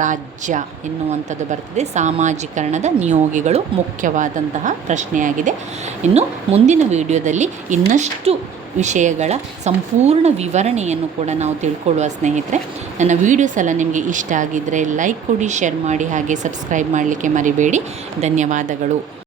ರಾಜ್ಯ ಎನ್ನುವಂಥದ್ದು ಬರ್ತದೆ. ಸಾಮಾಜೀಕರಣದ ನಿಯೋಗಿಗಳು ಮುಖ್ಯವಾದಂತಹ ಪ್ರಶ್ನೆಯಾಗಿದೆ. ಇನ್ನು ಮುಂದಿನ ವಿಡಿಯೋದಲ್ಲಿ ಇನ್ನಷ್ಟು ವಿಷಯಗಳ ಸಂಪೂರ್ಣ ವಿವರಣೆಯನ್ನು ಕೂಡ ನಾವು ತಿಳ್ಕೊಳ್ಳುವ ಸ್ನೇಹಿತರೆ, ನನ್ನ ವೀಡಿಯೋಸ್ ಎಲ್ಲ ನಿಮಗೆ ಇಷ್ಟ ಆಗಿದ್ದರೆ ಲೈಕ್ ಕೊಡಿ, ಶೇರ್ ಮಾಡಿ ಹಾಗೆ ಸಬ್ಸ್ಕ್ರೈಬ್ ಮಾಡಲಿಕ್ಕೆ ಮರಿಬೇಡಿ. ಧನ್ಯವಾದಗಳು.